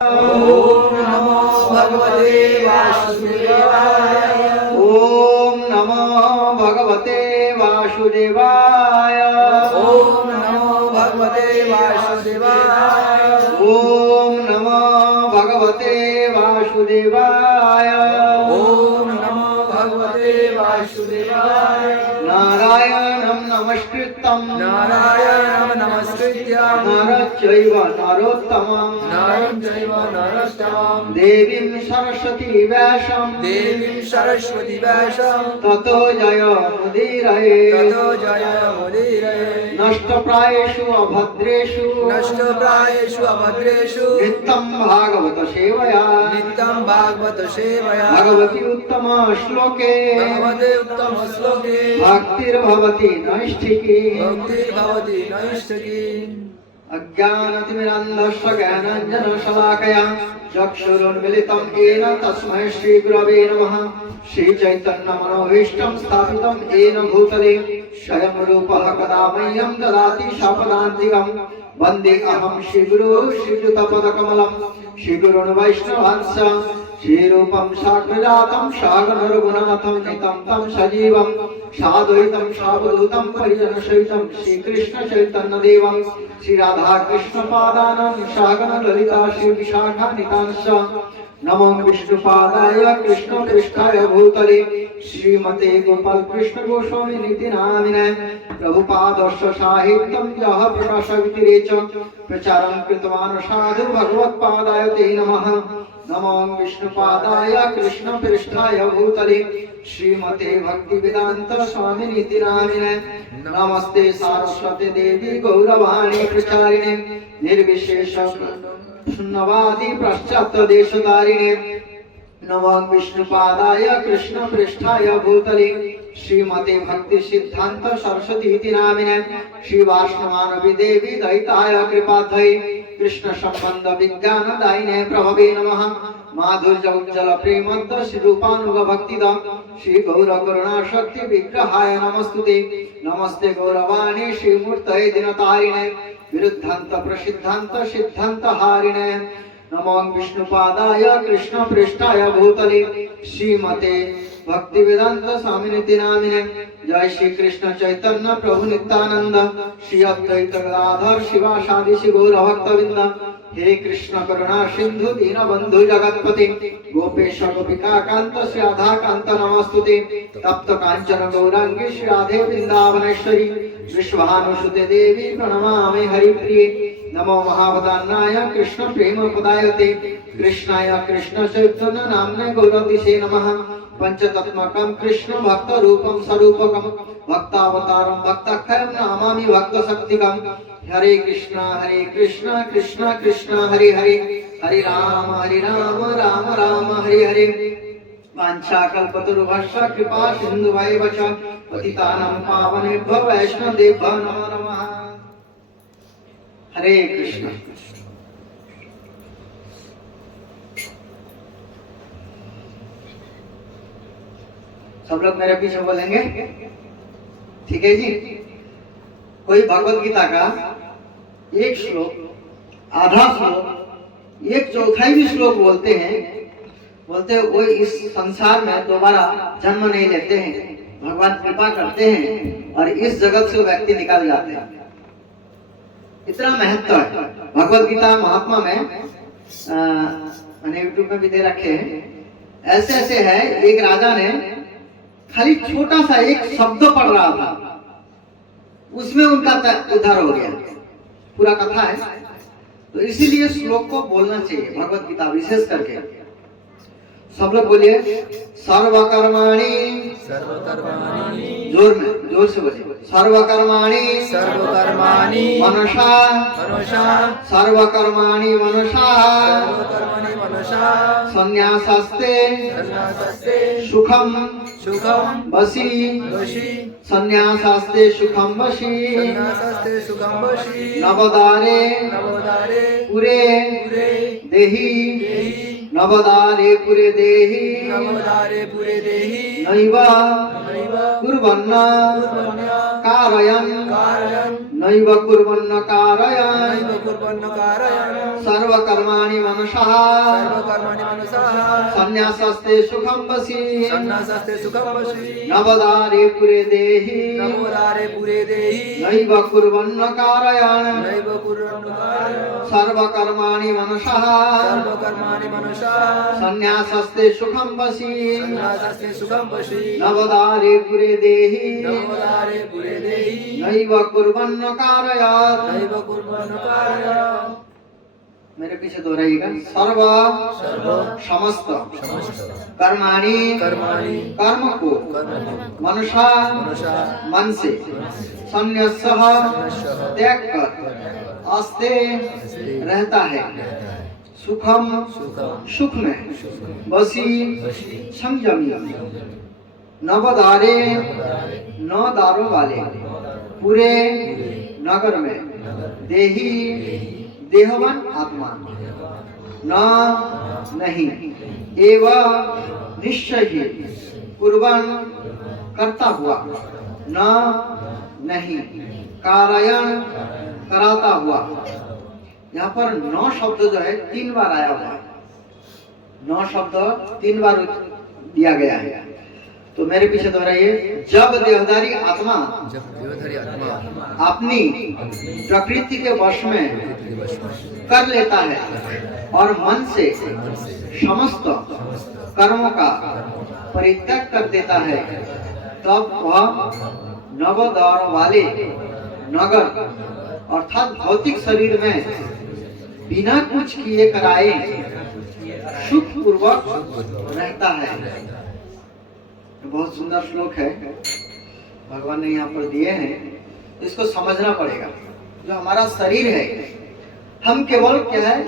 ओम नमो भगवते वासुदेवाय। ओम नमो भगवते वासुदेवाय। ओम नमो भगवते वासुदेवाय। ओम नमो भगवते वासुदेवाय। ओम नमो भगवते वासुदेवाय। नारायणं नमस्कृतं नारायणं नमस्कृत्यं नरं चैव नरोत्तमं नरं चैव नरोत्तमं देवीं सरस्वती व्यासं देवीं सरस्वती व्यासं ततो जयमुदीरये। ततो जयमुदीरये। नष्टप्रायेषु अभद्रेषु नष्टप्रायेषु अभद्रेषु नित्यं भागवत सेवया नित्यं भागवत सेवया भगवती उत्तम श्लोके भगवते उत्तम श्लोके भक्तिर्भवति नैष्ठिकी। भक्तिर्भवति नैष्ठिकी। अज्ञानतिमिरन्धस्य ज्ञानाञ्जनशलाकया चक्षुरुन्मिलितं येन तस्मै श्रीगुरवे नमः। श्रीचैतन्यमनोभीष्टं स्थापितं येन भूतले स्वयं रूपः कदा मह्यं ददाति शापदान्तिकं। वन्दे अहं श्रीगुरो श्रीयुतपदकमलं श्रीगुरुन् वैष्णवांश्च श्रीरूपं साग्रजातं सागररघुनाथं नितं तं सजीवं साद्वैतं सावधूतं परिजनसहितं श्रीकृष्णचैतन्यदेवं श्रीराधाकृष्णपादानं सागरललिता श्रीविशाखान्वितांश्च। नमो विष्णुपादाय कृष्णपृष्ठाय भूतले श्रीमते गोपाल कृष्ण गोस्वामी नामिने प्रभुपादस्य साहित्यं यः प्रकाशयति प्रचारं कृतवान् साधु भगवत्पादाय ते नमः। नमो विष्णुपादाय कृष्णपृष्ठाय भूतले श्रीमते भक्तिवेदांत स्वामिनीति नामिने नमस्ते सारस्वती देवी गौरवाणी प्रचारिणे निर्विशेष शून्यवादी पाश्चात्य देशतारिणे। नमो विष्णुपादाय कृष्णपृष्ठाय भूतले श्रीमते भक्ति सिद्धांत सरस्वती नामिने श्रीवाष्णवानवि देवी दयिताय कृपाधये कृष्ण संबंध विज्ञान दायिने प्रभवे नमः। माधुर्य उज्ज्वल प्रेमद श्रीरूपानुग भक्तिद श्री गौर करुणा शक्ति विग्रहाय नमस्तुते। नमस्ते गौरवाणी श्रीमूर्तये दिनतारिणे विरुद्धांत प्रसिद्धांत सिद्धांत हारिणे। नमो विष्णुपादाय कृष्णपृष्ठाय भूतले श्रीमते भक्तिवेदांत स्वामिनीति नामिने जय श्री कृष्ण चैतन्य प्रभु नित्यानंद श्री अद्वैत गदाधर शिवासादि श्री गौर भक्तवृंद। हे कृष्ण करुणा सिंधु दीनबंधु जगत्पते गोपेश गोपिका कांत श्री राधा कांत नमस्तुते। तप्त कांचन गौरांगी श्री राधे वृंदावनेश्वरी विश्वानुसुते देवी प्रणमामि हरिप्रिये। नमो महावदान्नाय कृष्ण प्रेम पदायते कृष्णाय कृष्ण चैतन्य नाम्ने गौरतिसे नमः। पंचतत्मकं कृष्ण भक्त रूपं स्वरूपकं भक्तावतारं भक्ताख्यं नमामि भक्तशक्तिकं। हरे कृष्ण कृष्ण कृष्ण हरे हरे हरे राम राम राम हरे हरे। वाञ्छाकल्पतरुभ्यश्च कृपा सिन्धुभ्यैव च पतितानां पावनेभ्यो वैष्णवेभ्यो नमो नमः। हरे कृष्ण। सब लोग मेरे पीछे बोलेंगे, ठीक है जी। कोई भगवत गीता का एक श्लोक, आधा श्लोक, एक चौथाई भी श्लोक बोलते हैं, बोलते वो इस संसार में दोबारा जन्म नहीं लेते हैं, भगवान कृपा करते हैं और इस जगत से व्यक्ति निकाल जाते हैं। इतना महत्व है भगवत गीता महात्मा में। मैंने यूट्यूब में भी दे रखे हैं। ऐसे ऐसे है, एक राजा ने खाली छोटा सा एक शब्द पढ़ रहा था, उसमें उनका उद्धार हो गया। पूरा कथा है, तो इसीलिए श्लोक को बोलना चाहिए भगवत गीता विशेष करके। सब लोग बोलिए सर्वकर्माणि जोर में, जोर से बोलिए सर्वकर्माणि मनसा सर्वकर्माणि मनसा संन्यासास्ते सुखम वशी संन्यासास्ते सुखम वशी नवदारे पुरे देहि नवदारे पुरे देहि नैव कुर्वन्न कारयन् नैव कुर्वन्न कारयन् नैव कुर्वन्न कारयन् सर्वकर्माणि मनसः सर्वकर्माणि मनसः संन्यासस्ते सुखं वसि संन्यासस्ते सुखं वशी नवदारे पुरे देहि नवोदारे पुरे देहि नैव कुर्वन्न कारयन् नैव कुर्वन्न कारयन् सर्वकर्माणि मनसः सर्वकर्माणि मनसा संन्यासस्ते सुखं वसि संन्यासस्ते सुखं वशी नवदारे पुरे देहि नवोदारे पुरे देहि नैव कुर्वन्न कारयन् नैव कुर्वन्न कारयन् मेरे पीछे दोहराइएगा सर्व सर्व समस्त समस्त कर्माणि कर्माणि कर्म को कर्म मनुष्य मनसा मन से संन्यासः संन्यासः त्याग कर आस्ते रहता है सुखम सुखम सुख में बसी संयमी नवदारे नौ दारों वाले पूरे नगर में देही देहवान आत्मा न नहीं एवं निश्चय ही कुर्बान करता हुआ न नहीं कारयण कराता हुआ। यहाँ पर 9 शब्द जो है 3 बार आया हुआ है। 9 शब्द 3 बार दिया गया है। तो मेरे पीछे दोहराइए जब देहधारी आत्मा जब देवधारी आत्मा अपनी प्रकृति के वश में कर लेता है और मन से समस्त कर्मों का परित्याग कर देता है तब वह नवद्वार वाले नगर अर्थात भौतिक शरीर में बिना कुछ किए कराए सुख पूर्वक रहता है। बहुत सुंदर श्लोक है भगवान ने यहाँ पर दिए हैं, इसको समझना पड़ेगा। जो हमारा शरीर है हम केवल क्या है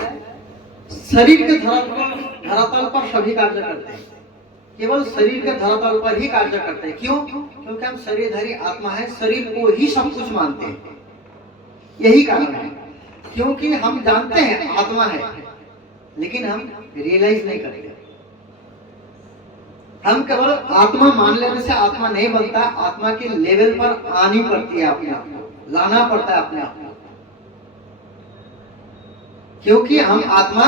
शरीर के धरातल पर सभी कार्य करते हैं, केवल शरीर के धरातल पर ही कार्य करते हैं। क्यों? क्योंकि हम शरीरधारी आत्मा है, शरीर को ही सब कुछ मानते हैं। यही कारण है क्योंकि हम जानते हैं आत्मा है लेकिन हम रियलाइज नहीं करते। हम केवल आत्मा मान लेने से आत्मा नहीं बनता, आत्मा के लेवल पर आनी पड़ती है, अपने आप को लाना पड़ता है अपने आप को, क्योंकि हम आत्मा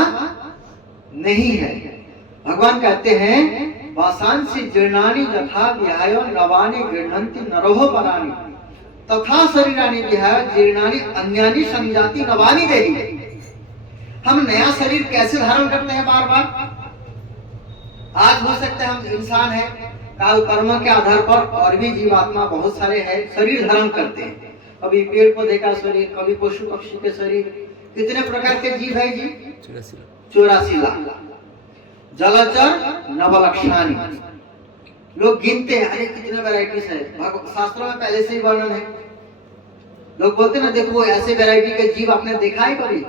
नहीं है। भगवान कहते हैं वासांसि जीर्णानि यथा विहाय नवानि गृह्णन्ति नरोः पराणि तथा शरीरानि विहाय जीर्णानि अन्यानि संजाति नवानि देहि। हम नया शरीर कैसे धारण करते हैं बार बार? आज हो सकता है हम इंसान है, काल कर्म के आधार पर और भी जीवात्मा बहुत सारे हैं शरीर धारण करते हैं। कभी पेड़ पौधे का शरीर, कभी पशु पक्षी के शरीर, कितने प्रकार के जीव है जी? 84 लाख। जलचर नवलक्षानी, लोग गिनते हैं अरे कितने वैरायटीज है, शास्त्रों में पहले से ही वर्णन है। लोग बोलते ना देखो ऐसे वैरायटी के जीव आपने देखा है कभी?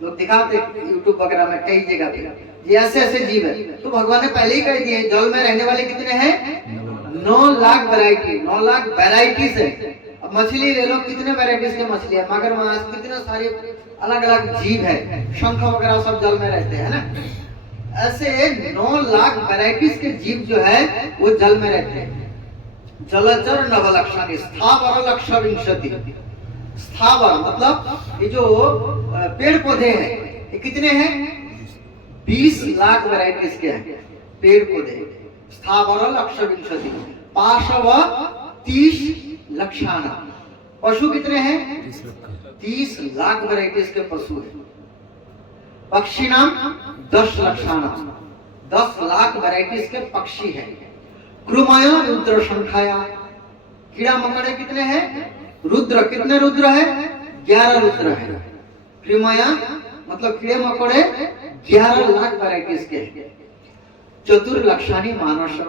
लोग दिखाते यूट्यूब वगैरह में कई जगह पे ये ऐसे ऐसे जीव है। तो भगवान ने पहले ही कह दिए जल में रहने वाले कितने हैं? 9 लाख वैरायटी, 9 लाख वैरायटीज है। अब मछली ले लो, कितने वैरायटीज के मछली है, मगरमच्छ, कितने सारे अलग अलग जीव है, शंख वगैरह सब जल में रहते हैं ना। ऐसे 9 लाख वैरायटीज के जीव जो है वो जल में रहते हैं। जलचर नवलक्षणी स्थावर लक्ष विंशति। स्थावर मतलब ये जो पेड़ पौधे हैं ये कितने हैं? 20 लाख वैरायटीज के हैं पेड़ पौधे। स्थावर लक्ष विंशति। पाशव 30 लक्षाण। पशु कितने हैं? 30 लाख वैरायटीज के पशु हैं। पक्षी नाम 10 लक्षाण, 10 लाख वैरायटीज के पक्षी हैं। कृमय रुद्र संख्या। कीड़ा मकोड़े कितने हैं? रुद्र, कितने रुद्र है? 11 रुद्र है। कृमय मतलब कीड़े मकोड़े 11 लाख वैरायटीज के। चतुर्लक्षानी मानस।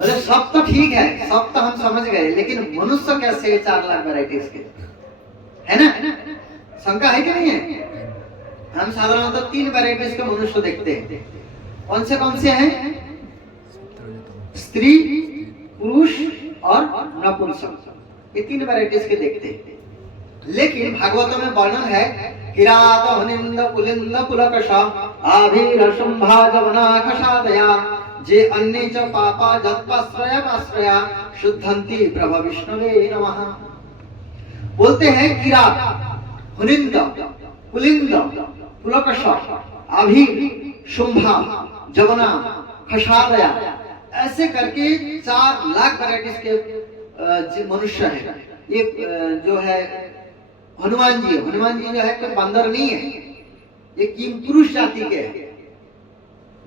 मतलब सब तो ठीक है, सब तो हम समझ गए, लेकिन मनुष्य कैसे 4 लाख वैरायटीज के है ना? शंका है कि नहीं है? हम साधारणतः 3 वैरायटीज के मनुष्य देखते हैं। कौन से हैं? स्त्री, पुरुष और नपुंसक, ये 3 वैरायटीज के देखते हैं। लेकिन भागवत में वर्णन है किरात हनिंद पुलिंद पुलकश आभिरशंभा जवनाखशादया जे अन्ये च पापा जत्पाश्रयमाश्रया शुद्धन्ति प्रभ विष्णवे नमः। बोलते हैं किरात, हुनिंद, पुलिंद, पुलकश, अभी, शुंभा, जवना, खशादया, ऐसे करके 4 लाख वैरायटीज के मनुष्य है। ये जो है हनुमान जी जो है कोई बंदर नहीं है, ये किम पुरुष जाति के है,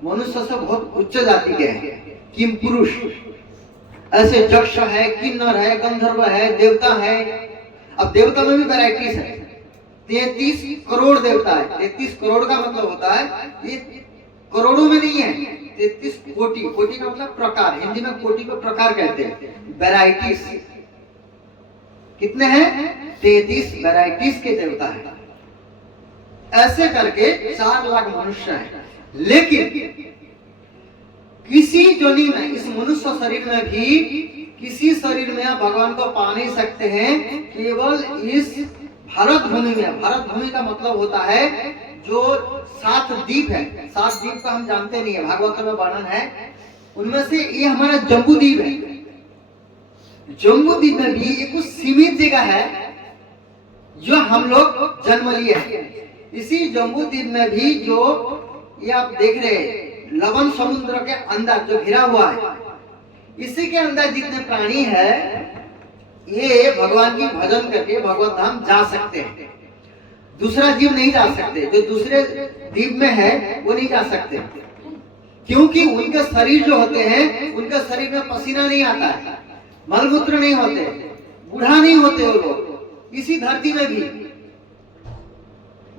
मनुष्य से बहुत उच्च जाति के हैं किम पुरुष। ऐसे यक्ष है, किन्नर है, गंधर्व है, देवता है। अब देवता में भी वैरायटीज है, 33 करोड़ देवता है। 33 करोड़ का मतलब होता है ये करोड़ों में नहीं है, 33 कोटि, कोटि का मतलब प्रकार, हिंदी में कोटि को प्रकार कहते हैं। वैरायटीज कितने हैं? 33 वैरायटीज के देवता है। ऐसे करके 4 लाख मनुष्य है। लेकिन किसी योनि में, इस मनुष्य शरीर में भी किसी शरीर में आप भगवान को पा नहीं सकते हैं, केवल इस भारत भूमि में। भारत भूमि का मतलब होता है जो 7 द्वीप है। 7 द्वीप का हम जानते नहीं है, भागवत में वर्णन है। उनमें से ये हमारा जम्बू द्वीप है। जम्बू द्वीप में भी एक कुछ सीमित जगह है जो हम लोग जन्म लिए हैं। इसी जम्बू द्वीप में भी जो ये आप देख रहे हैं लवण समुद्र के अंदर जो घिरा हुआ है, इसी के अंदर जितने प्राणी है ये भगवान की भजन करके भगवत धाम जा सकते हैं। दूसरा जीव नहीं जा सकते, जो दूसरे द्वीप में है वो नहीं जा सकते, क्योंकि उनके शरीर जो होते हैं उनके शरीर में पसीना नहीं आता है, मलमूत्र नहीं होते, बूढ़ा नहीं होते वो लोग इसी धरती में भी।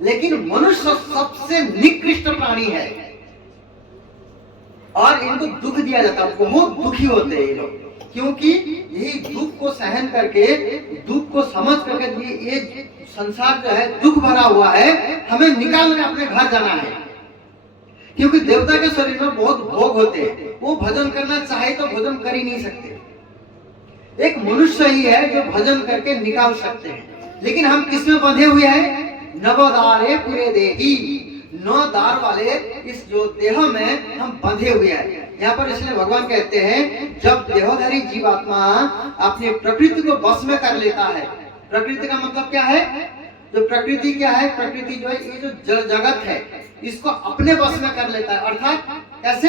लेकिन मनुष्य सबसे निकृष्ट प्राणी है और इनको दुख दिया जाता है, बहुत दुखी होते हैं ये लोग, क्योंकि यही दुख को सहन करके, दुख को समझ करके ये संसार जो है दुख भरा हुआ है, हमें निकाल कर अपने घर जाना है। क्योंकि देवता के शरीर में बहुत भोग होते हैं, वो भजन करना चाहे तो भजन कर ही नहीं सकते। एक मनुष्य ही है जो भजन करके निकाल सकते हैं। लेकिन हम किसमें बंधे हुए हैं? नवदारे पूरे देही, 9 दार वाले इस जो देह में हम बंधे हुए हैं। यहाँ पर इसलिए भगवान कहते हैं जब देहधारी जीवात्मा अपनी प्रकृति को बस में कर लेता है। प्रकृति का मतलब क्या है? जो प्रकृति क्या है? प्रकृति जो है ये जो जड़ जगत है इसको अपने बस में कर लेता है। अर्थात कैसे?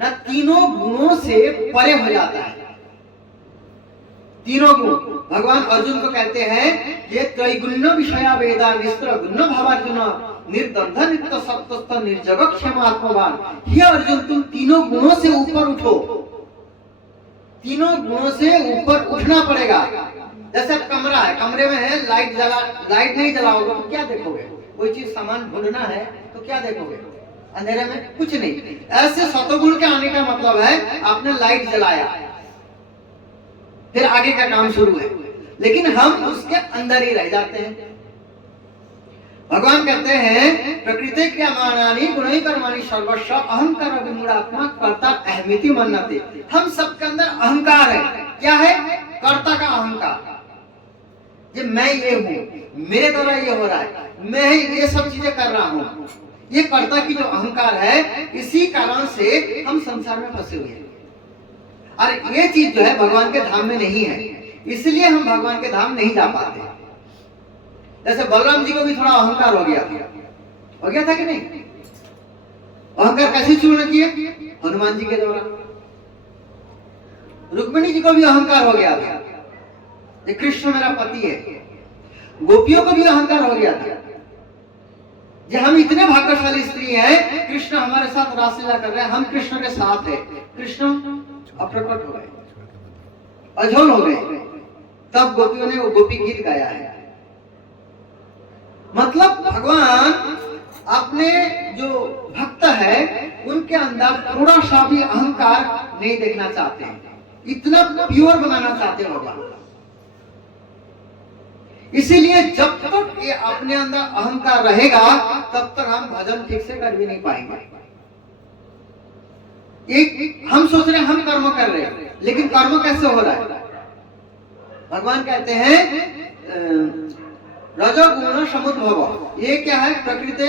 ना तीनों गुणों से परे हो जाता है। तीनों गुण भगवान अर्जुन को कहते हैं ये त्रैगुण्य विषया वेदा निस्त्र गुण्य भावार्जुन निर्दंध नित्य सत्वस्थ निर्जग क्षम आत्मवान। हे अर्जुन तुम तीनों गुणों से ऊपर उठो, तीनों गुणों से ऊपर उठना पड़ेगा। जैसे कमरा है, कमरे में है लाइट नहीं जलाओगे तो क्या देखोगे? कोई चीज सामान ढूंढना है तो क्या देखोगे? अंधेरे में कुछ नहीं। ऐसे सतोगुण के आने का मतलब है आपने लाइट जलाया, फिर आगे का काम शुरू है, लेकिन हम उसके अंदर ही रह जाते हैं। भगवान कहते हैं प्रकृति क्रियमाणानि गुणैः कर्माणि सर्वस्व अहंकार विमूढ़ात्मा कर्ता अहमिति मन्यते। हम सबके अंदर अहंकार है। क्या है? कर्ता का अहंकार। ये मैं ये हूँ, मेरे द्वारा ये हो रहा है, मैं ये सब चीजें कर रहा हूँ। ये कर्ता की जो अहंकार है, इसी कारण से हम संसार में फंसे हुए हैं। और ये चीज जो है भगवान के धाम में नहीं है, इसलिए हम भगवान के धाम नहीं जा पाते। जैसे बलराम जी को भी थोड़ा अहंकार हो गया था कि नहीं? अहंकार कैसे चूर्ण किए? हनुमान जी के द्वारा। रुक्मिणी जी को भी अहंकार हो गया था, ये कृष्ण मेरा पति है। गोपियों को भी अहंकार हो गया था, ये हम इतने भाग्यशाली स्त्री हैं, कृष्ण हमारे साथ रासलीला कर रहे हैं, हम कृष्ण के साथ हैं। कृष्ण अप्रकट हो गए, अझोल हो गए। तब गोपियों ने वो गोपी गीत गाया है। मतलब भगवान अपने जो भक्त है उनके अंदर थोड़ा सा भी अहंकार नहीं देखना चाहते हैं, इतना प्योर बनाना चाहते हैं भगवान। इसीलिए जब तक ये अपने अंदर अहंकार रहेगा तब तक हम भजन ठीक से कर भी नहीं पाएंगे। एक हम सोच रहे हैं हम कर्म कर रहे हैं, लेकिन कर्म कैसे हो रहा है? भगवान कहते हैं रजोगुण समुद्भव। ये क्या है? प्रकृति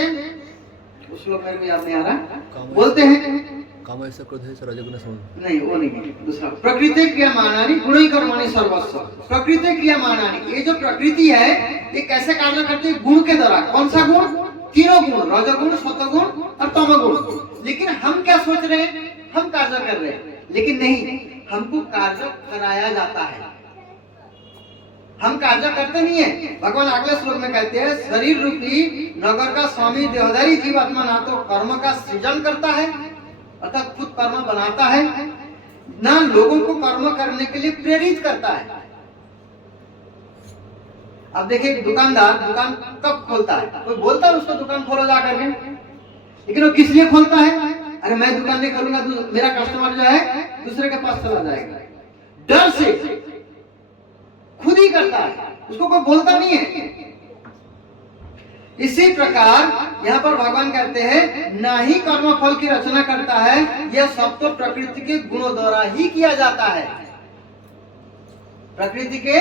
उस श्लोक मेरे को याद नहीं आ रहा। बोलते हैं कामैश्य क्रोधैश्य रजोगुण सम। नहीं, वो नहीं, दूसरा प्रकृति क्रियमाणानि गुणै कर्माणि सर्वस्व। प्रकृति क्रियमाणानि, ये जो प्रकृति है ये कैसे कार्य करती है? गुण के द्वारा। कौन सा गुण? तीनों गुण, रजोगुण, सत्वगुण और तमोगुण। लेकिन हम क्या सोच रहे हैं? हम कार्य कर रहे हैं, लेकिन नहीं, हमको कार्य कराया जाता है, हम कार्य करते नहीं है। भगवान अगले श्लोक में कहते हैं शरीर रूपी नगर का स्वामी देहधारी जीवात्मा ना तो कर्म का सृजन करता है अर्थात खुद कर्म बनाता है, ना लोगों को कर्म करने के लिए प्रेरित करता है। अब देखिए दुकानदार दुकान कब खोलता है? कोई बोलता है उसको दुकान खोलो जा करके, लेकिन वो किस लिए खोलता है? अरे मैं दुकान नहीं खोलूंगा, मेरा कस्टमर जो है दूसरे के पास चला जाएगा। डर से खुद ही करता है, उसको कोई बोलता नहीं है। इसी प्रकार यहाँ पर भगवान कहते हैं ना ही कर्म फल की रचना करता है, यह सब तो प्रकृति के गुणों द्वारा ही किया जाता है। प्रकृति के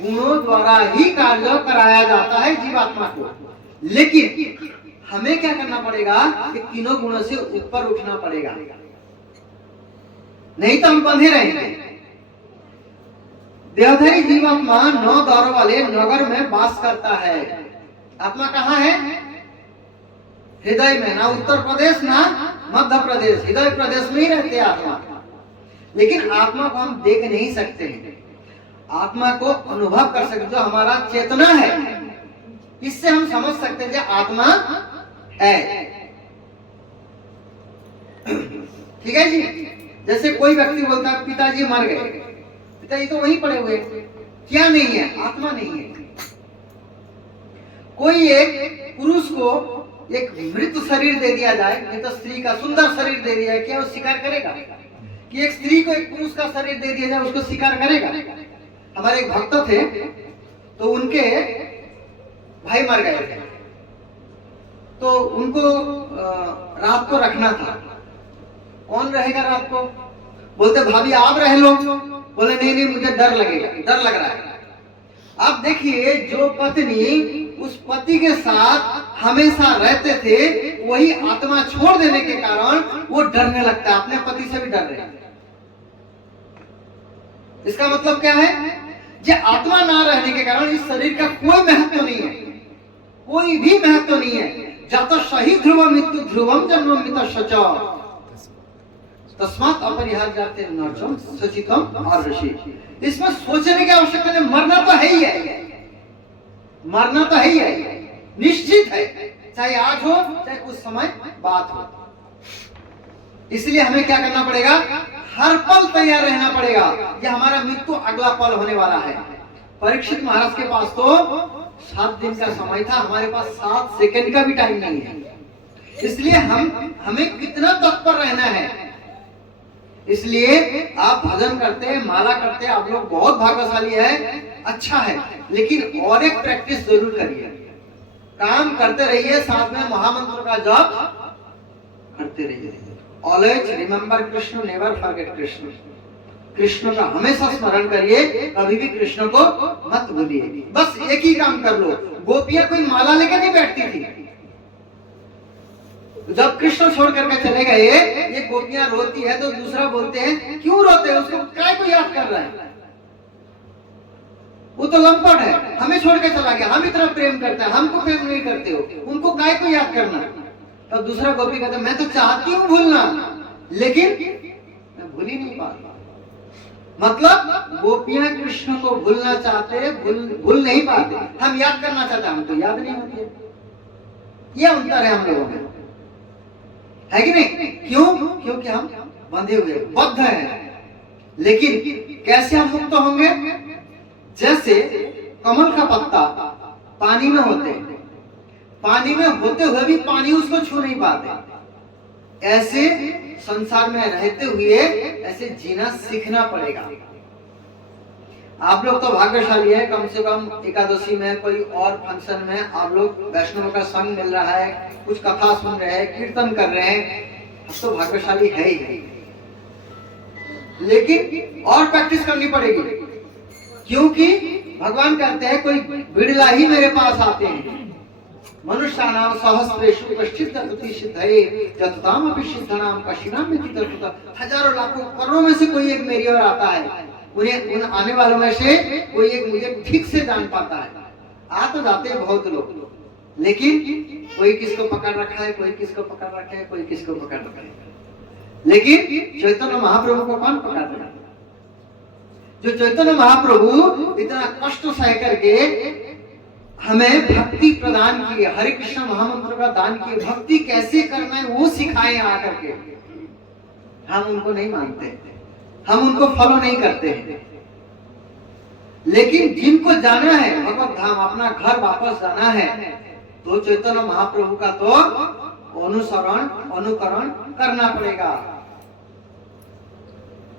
गुणों द्वारा ही कार्य कराया जाता है जीवात्मा को। लेकिन हमें क्या करना पड़ेगा कि तीनों गुणों से ऊपर उठना पड़ेगा, नहीं तो हम बंधे रहेंगे। देहधारी जीवात्मा 9 द्वारों वाले नगर में वास करता है। आत्मा कहाँ है? हृदय में, ना उत्तर प्रदेश ना मध्य प्रदेश, हृदय प्रदेश में ही रहते हैं आत्मा। लेकिन आत्मा को हम देख नहीं सकते हैं, आत्मा को अनुभव कर सकते। जो हमारा चेतना है इससे हम समझ सकते हैं कि आत्मा है। ठीक है जी। जैसे कोई व्यक्ति बोलता है पिताजी मर गए, पिताजी तो वहीं पड़े हुए, क्या नहीं है? आत्मा नहीं है। कोई एक पुरुष को एक मृत शरीर दे दिया जाए, नहीं तो स्त्री का सुंदर शरीर दे दिया है, क्या वो स्वीकार करेगा? कि एक स्त्री को एक पुरुष का शरीर दे दिया जाए, उसको स्वीकार करेगा? हमारे एक भक्त थे, तो उनके भाई मर गए थे, तो उनको रात को रखना था। कौन रहेगा रात को? बोलते भाभी आप रह लो। बोले नहीं नहीं, मुझे डर लगेगा, डर लग रहा है। अब देखिए, जो पत्नी उस पति के साथ हमेशा रहते थे, वही आत्मा छोड़ देने के कारण वो डरने लगता है, अपने पति से भी डर रहे हैं। इसका मतलब क्या है? जो आत्मा ना रहने के कारण इस शरीर का कोई महत्व नहीं है, कोई भी महत्व नहीं है। जातो सही ध्रुवम मृत्यु ध्रुवम जन्म मित सच तस्मात् अपरिहार्य जाते नर्चम सचितम और ऋषि। इसमें सोचने की आवश्यकता नहीं, मरना तो है ही है, मरना तो है ही है, निश्चित है, चाहे आज हो चाहे कुछ समय बाद हो। इसलिए हमें क्या करना पड़ेगा? हर पल तैयार रहना पड़ेगा। यह हमारा मृत्यु अगला पल होने वाला है। परीक्षित महाराज के पास तो 7 दिन का समय था, हमारे पास 7 सेकंड का भी टाइम नहीं है। इसलिए हमें कितना तत्पर रहना है। इसलिए आप भजन करते हैं, माला करते हैं, आप लोग बहुत भाग्यशाली है, अच्छा है। लेकिन और एक प्रैक्टिस जरूर करिए, काम करते रहिए, साथ में महामंत्र का जप करते रहिए। Always remember Krishna, never forget Krishna. Krishna का हमेशा स्मरण करिए, कभी भी कृष्ण को मत भूलिए। बस एक ही काम कर लो। गोपियां कोई माला लेकर नहीं बैठती थी, जब कृष्ण छोड़ करके चले गए, ये गोपियां रोती है तो दूसरा बोलते हैं क्यों रोते हैं, उसको काय को याद कर रहा है, वो तो लंपट है, हमें छोड़ के चला गया, हम इतना प्रेम करते हैं, हमको प्रेम नहीं करते हो, उनको काय को याद करना। तब दूसरा गोपी कहता मैं तो चाहती हूँ भूलना, लेकिन मैं भूल ही नहीं पाता। मतलब गोपियां कृष्ण को भूलना चाहते, भूल नहीं पाते। हम याद करना चाहते, हमको याद नहीं होती। यह अंतर है हम लोगों में, है कि नहीं? क्यों? क्योंकि हम बंधे हुए, बद्ध हैं। लेकिन कैसे हम मुक्त होंगे? जैसे कमल का पत्ता पानी में होते, पानी में होते हुए भी पानी उसको छू नहीं पाते, ऐसे संसार में रहते हुए ऐसे जीना सीखना पड़ेगा। आप लोग तो भाग्यशाली है, कम से कम एकादशी में कोई और फंक्शन में आप लोग वैष्णव का संग मिल रहा है, कुछ कथा सुन रहे हैं, कीर्तन कर रहे हैं, अब तो भाग्यशाली है ही। लेकिन और प्रैक्टिस करनी पड़ेगी, क्योंकि भगवान कहते हैं कोई बिड़ला ही मेरे पास आते हैं, मनुष्याणाम सहस्रेषु कश्चित् तत्ति सिद्धये तत्तामपि सिद्धनाम कशिनामिति तत्तः। हजारों लाखों करोड़ों में से कोई एक मेरी ओर आता है, उन्हें उन आने वालों में से कोई एक मुझे ठीक से जान पाता है। आ तो जाते हैं बहुत लोग, लेकिन कोई किसको पकड़ रखा है, कोई किसको पकड़ रखा है, कोई किसको पकड़ रखा है। लेकिन चैतन्य महाप्रभु को कौन पकड़ रहा है? जो चैतन्य महाप्रभु इतना कष्ट सह करके हमें भक्ति प्रदान किए, हरे कृष्ण महामंत्र का दान किए, भक्ति कैसे करना है वो सिखाए आकर के, हम उनको नहीं मानते, हम उनको फॉलो नहीं करते हैं। लेकिन जिनको जाना है भगवत धाम, अपना घर वापस जाना है, तो चैतन्य महाप्रभु का तो अनुसरण अनुकरण करना पड़ेगा,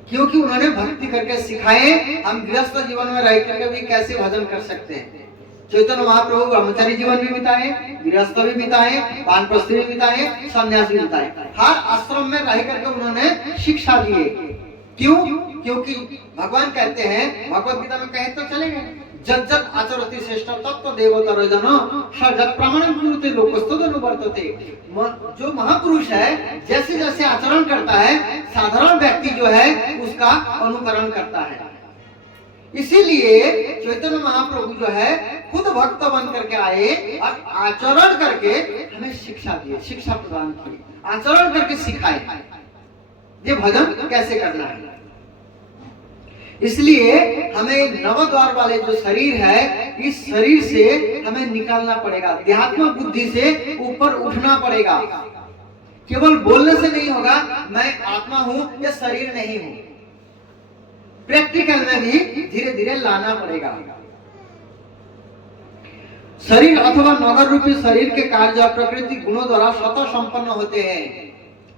क्योंकि उन्होंने भक्ति करके सिखाए। हम गृहस्थ जीवन में रह करके भी कैसे भजन कर सकते हैं। चैतन्य महाप्रभु ब्रह्मचारी जीवन भी बिताए, गृहस्थ भी बिताए, वानप्रस्थ भी बिताए, संन्यास भी बिताए। हर आश्रम में रह करके उन्होंने शिक्षा दिए। क्यों? क्योंकि भगवान कहते हैं, भगवत गीता में कहे तो चलेंगे, जत जत आचरति श्रेष्ठ तत्व देवतरो जनो सजत प्रमाणम कुरुते लोकस्तद अनुवर्तते। जो महापुरुष है जैसे जैसे आचरण करता है, साधारण व्यक्ति जो है उसका अनुकरण करता है। इसीलिए चैतन्य महाप्रभु जो है खुद भक्त बन करके आए और आचरण करके हमें शिक्षा दिए, शिक्षा प्रदान की, आचरण करके सिखाए ये भजन कैसे करना है। इसलिए हमें नवद्वार वाले जो शरीर है, इस शरीर से हमें निकालना पड़ेगा, देहात्मक बुद्धि से ऊपर उठना पड़ेगा। केवल बोलने से नहीं होगा मैं आत्मा हूं, ये शरीर नहीं हूं। प्रैक्टिकल में भी धीरे धीरे लाना पड़ेगा। शरीर अथवा नगर रूपी शरीर के कार्य प्रकृति गुणों द्वारा स्वतः संपन्न होते हैं।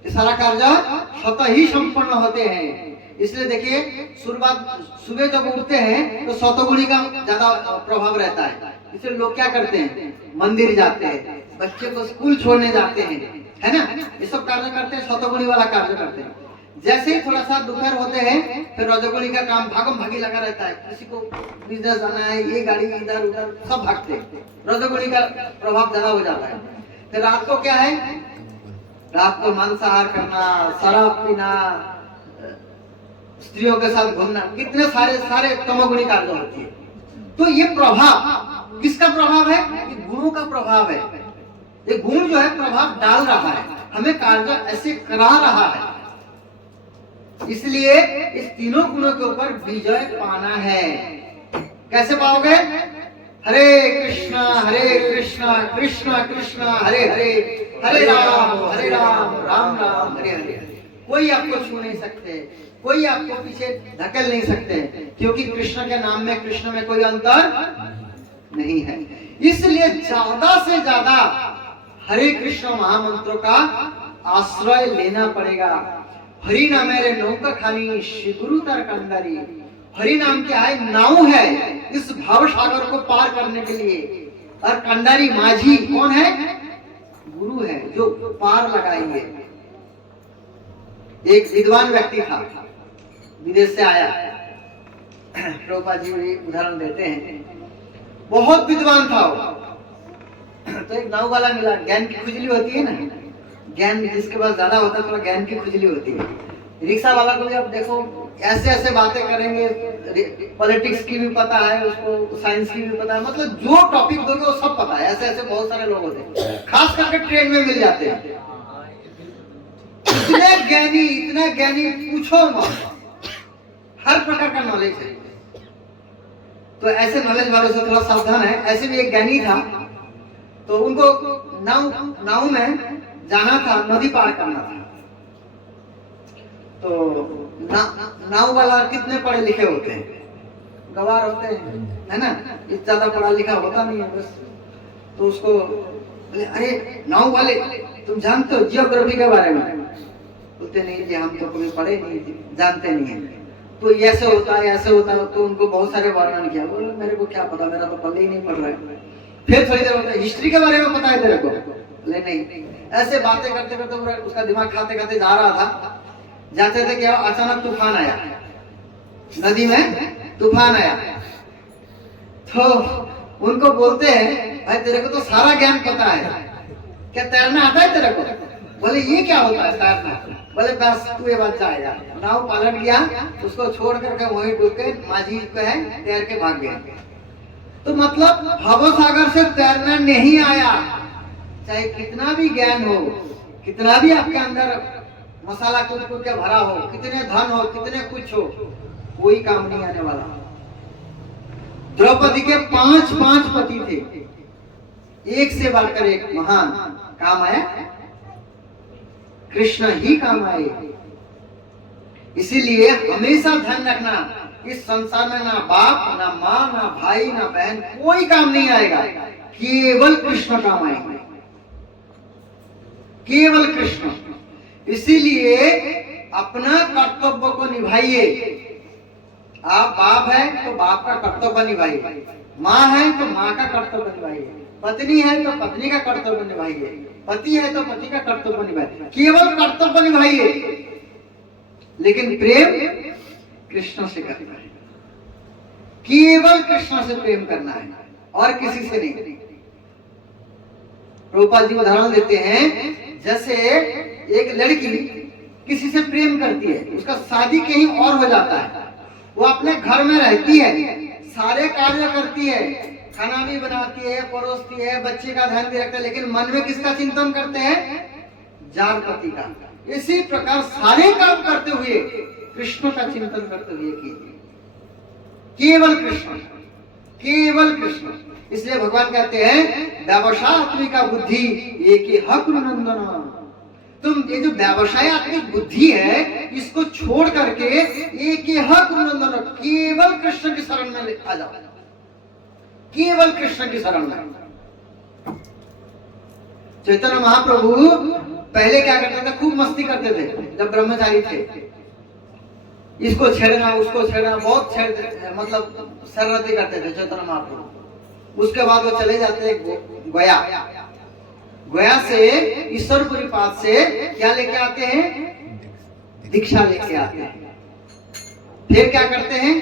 ये सारा कार्य स्वतः ही संपन्न होते हैं। इसलिए देखिए सुबह जब उठते हैं तो सतोगुणी का ज्यादा प्रभाव रहता है। इसलिए लोग क्या करते हैं, मंदिर जाते हैं, बच्चे को स्कूल छोड़ने जाते हैं, है ना, ये सब कार्य करते हैं, सतोगुणी वाला कार्य करते हैं। जैसे ही थोड़ा सा दोपहर होते हैं फिर रजोगुणी का काम भागम भागी लगा रहता है। किसी को बिजनेस जाना है, ये गाड़ी इधर उधर सब भागते हैं, रजोगुणी का प्रभाव ज्यादा हो जाता है। फिर रात को क्या है, रात को मांसाहार करना, शराब पीना, स्त्रियों के साथ घूमना, कितने सारे तमोगुणी कार्य होती है। तो ये प्रभाव किसका प्रभाव है? ये गुणों का प्रभाव है। ये गुण जो है प्रभाव डाल रहा है, हमें कार्य ऐसे करा रहा है। इसलिए इस तीनों गुणों के ऊपर विजय पाना है। कैसे पाओगे? हरे कृष्णा कृष्ण कृष्ण हरे हरे, हरे राम राम राम हरे हरे। कोई आपको छू नहीं सकते, कोई आपको पीछे धकेल नहीं सकते, क्योंकि कृष्ण के नाम में, कृष्ण में कोई अंतर नहीं है। इसलिए ज्यादा से ज्यादा हरे कृष्ण महामंत्रों का आश्रय लेना पड़ेगा। हरि नाम मेरे नौका खानी श्री गुरु तर कंडारी। हरि नाम क्या है? नाव है इस भाव सागर को पार करने के लिए। और कंडारी माझी कौन है? गुरु है जो पार लगाएंगे। एक विद्वान व्यक्ति था, विदेश से आया, प्रभुपाद जी उदाहरण देते हैं, बहुत विद्वान था वो। तो एक नाव वाला मिला, ज्ञान की खुजली होती है ना, ज्ञान जिसके पास ज्यादा होता है थोड़ा ज्ञान की खुजली होती है। रिक्शा वाला को भी अब देखो ऐसे ऐसे बातें करेंगे, पॉलिटिक्स की भी पता है उसको, साइंस की भी पता है, मतलब जो टॉपिक दोगे वो सब पता है। ऐसे ऐसे बहुत सारे लोग होते हैं, खास करके ट्रेन में मिल जाते हैं। इतना ज्ञानी पूछो मत, हर प्रकार का नॉलेज है। तो ऐसे नॉलेज वालों से थोड़ा सावधान है। ऐसे भी एक ज्ञानी था, तो उनको नाव में जाना था, नदी पार करना था। तो नाव वाला कितने पढ़े लिखे होते हैं, गवार होते हैं, है ना, ज्यादा पढ़ा लिखा होता नहीं है बस। तो उसको बोले, अरे नाव वाले तुम जानते हो जियोग्राफी के बारे में? बोलते नहीं जी, हम तो कभी पढ़े नहीं, जानते नहीं है। तो ऐसे होता है, ऐसे होता है। तो उनको बहुत सारे वर्णन किया। बोले मेरे को क्या पता, मेरा तो पढ़े ही नहीं पढ़ रहा है। फिर थोड़ी देर होता है, हिस्ट्री के बारे में पता है तेरे को? बोले नहीं। ऐसे बातें करते करते उसका दिमाग खाते खाते जा रहा था। जाते थे कि अचानक तूफान आया, नदी में तूफान आया। तो उनको बोलते हैं भाई तेरे को तो सारा ज्ञान पता है, क्या तैरना आता है तेरे को? बोले ये क्या होता है तैरना? बोले बस तू ये बात जाएगा। नाव पालन किया, उसको छोड़ करके वहीं डूब के माझी पे है तैर के भाग गया। तो मतलब भव सागर से तैरना नहीं आया, चाहे कितना भी ज्ञान हो, कितना भी आपके अंदर मसाला कूद कूद के भरा हो, कितने धन हो, कितने कुछ हो, कोई काम नहीं आने वाला। द्रौपदी के 5 पति थे, एक से बढ़कर एक महान काम आया, कृष्ण ही काम आए। इसीलिए हमेशा ध्यान रखना, इस संसार में ना बाप, ना माँ, ना भाई, ना बहन, कोई काम नहीं आएगा, केवल कृष्ण काम आएंगे, केवल कृष्ण। इसीलिए अपना कर्तव्य को निभाइए। आप बाप है तो बाप का कर्तव्य निभाइए, माँ है तो माँ का कर्तव्य निभाइए, पत्नी है तो पत्नी का कर्तव्य निभाइए, पति है तो पति का कर्तव्य निभाइए, केवल कर्तव्य निभाइए। लेकिन प्रेम कृष्ण से करना है, केवल कृष्ण से प्रेम करना है और किसी से नहीं। रूपा जी उदाहरण देते हैं, जैसे एक लड़की किसी से प्रेम करती है, उसका शादी कहीं और हो जाता है, वो अपने घर में रहती है, सारे कार्य करती है, खाना भी बनाती है, परोसती है, बच्चे का ध्यान भी रखती है, लेकिन मन में किसका चिंतन करते हैं? जार पति का। इसी प्रकार सारे काम करते हुए कृष्ण का चिंतन करते हुए कीजिए, केवल कृष्ण, केवल कृष्ण। इसलिए भगवान कहते हैं व्यवसायत्मिका बुद्धि एक नंदन। तुम ये जो व्यवसायत्मिक बुद्धि है, इसको छोड़ करके एक नंदन, केवल कृष्ण की शरण में आ जाओ, केवल कृष्ण की शरण में। चैतन्य महाप्रभु पहले क्या करते थे? खूब मस्ती करते थे जब ब्रह्मचारी थे, इसको छेड़ना उसको छेड़ना, बहुत छेड़ मतलब शरारती करते थे चैतन्य महाप्रभु। उसके बाद वो चले जाते गया, गया से ईश्वरपुरी पाद से क्या लेके आते हैं? दीक्षा लेके आते हैं। फिर क्या करते हैं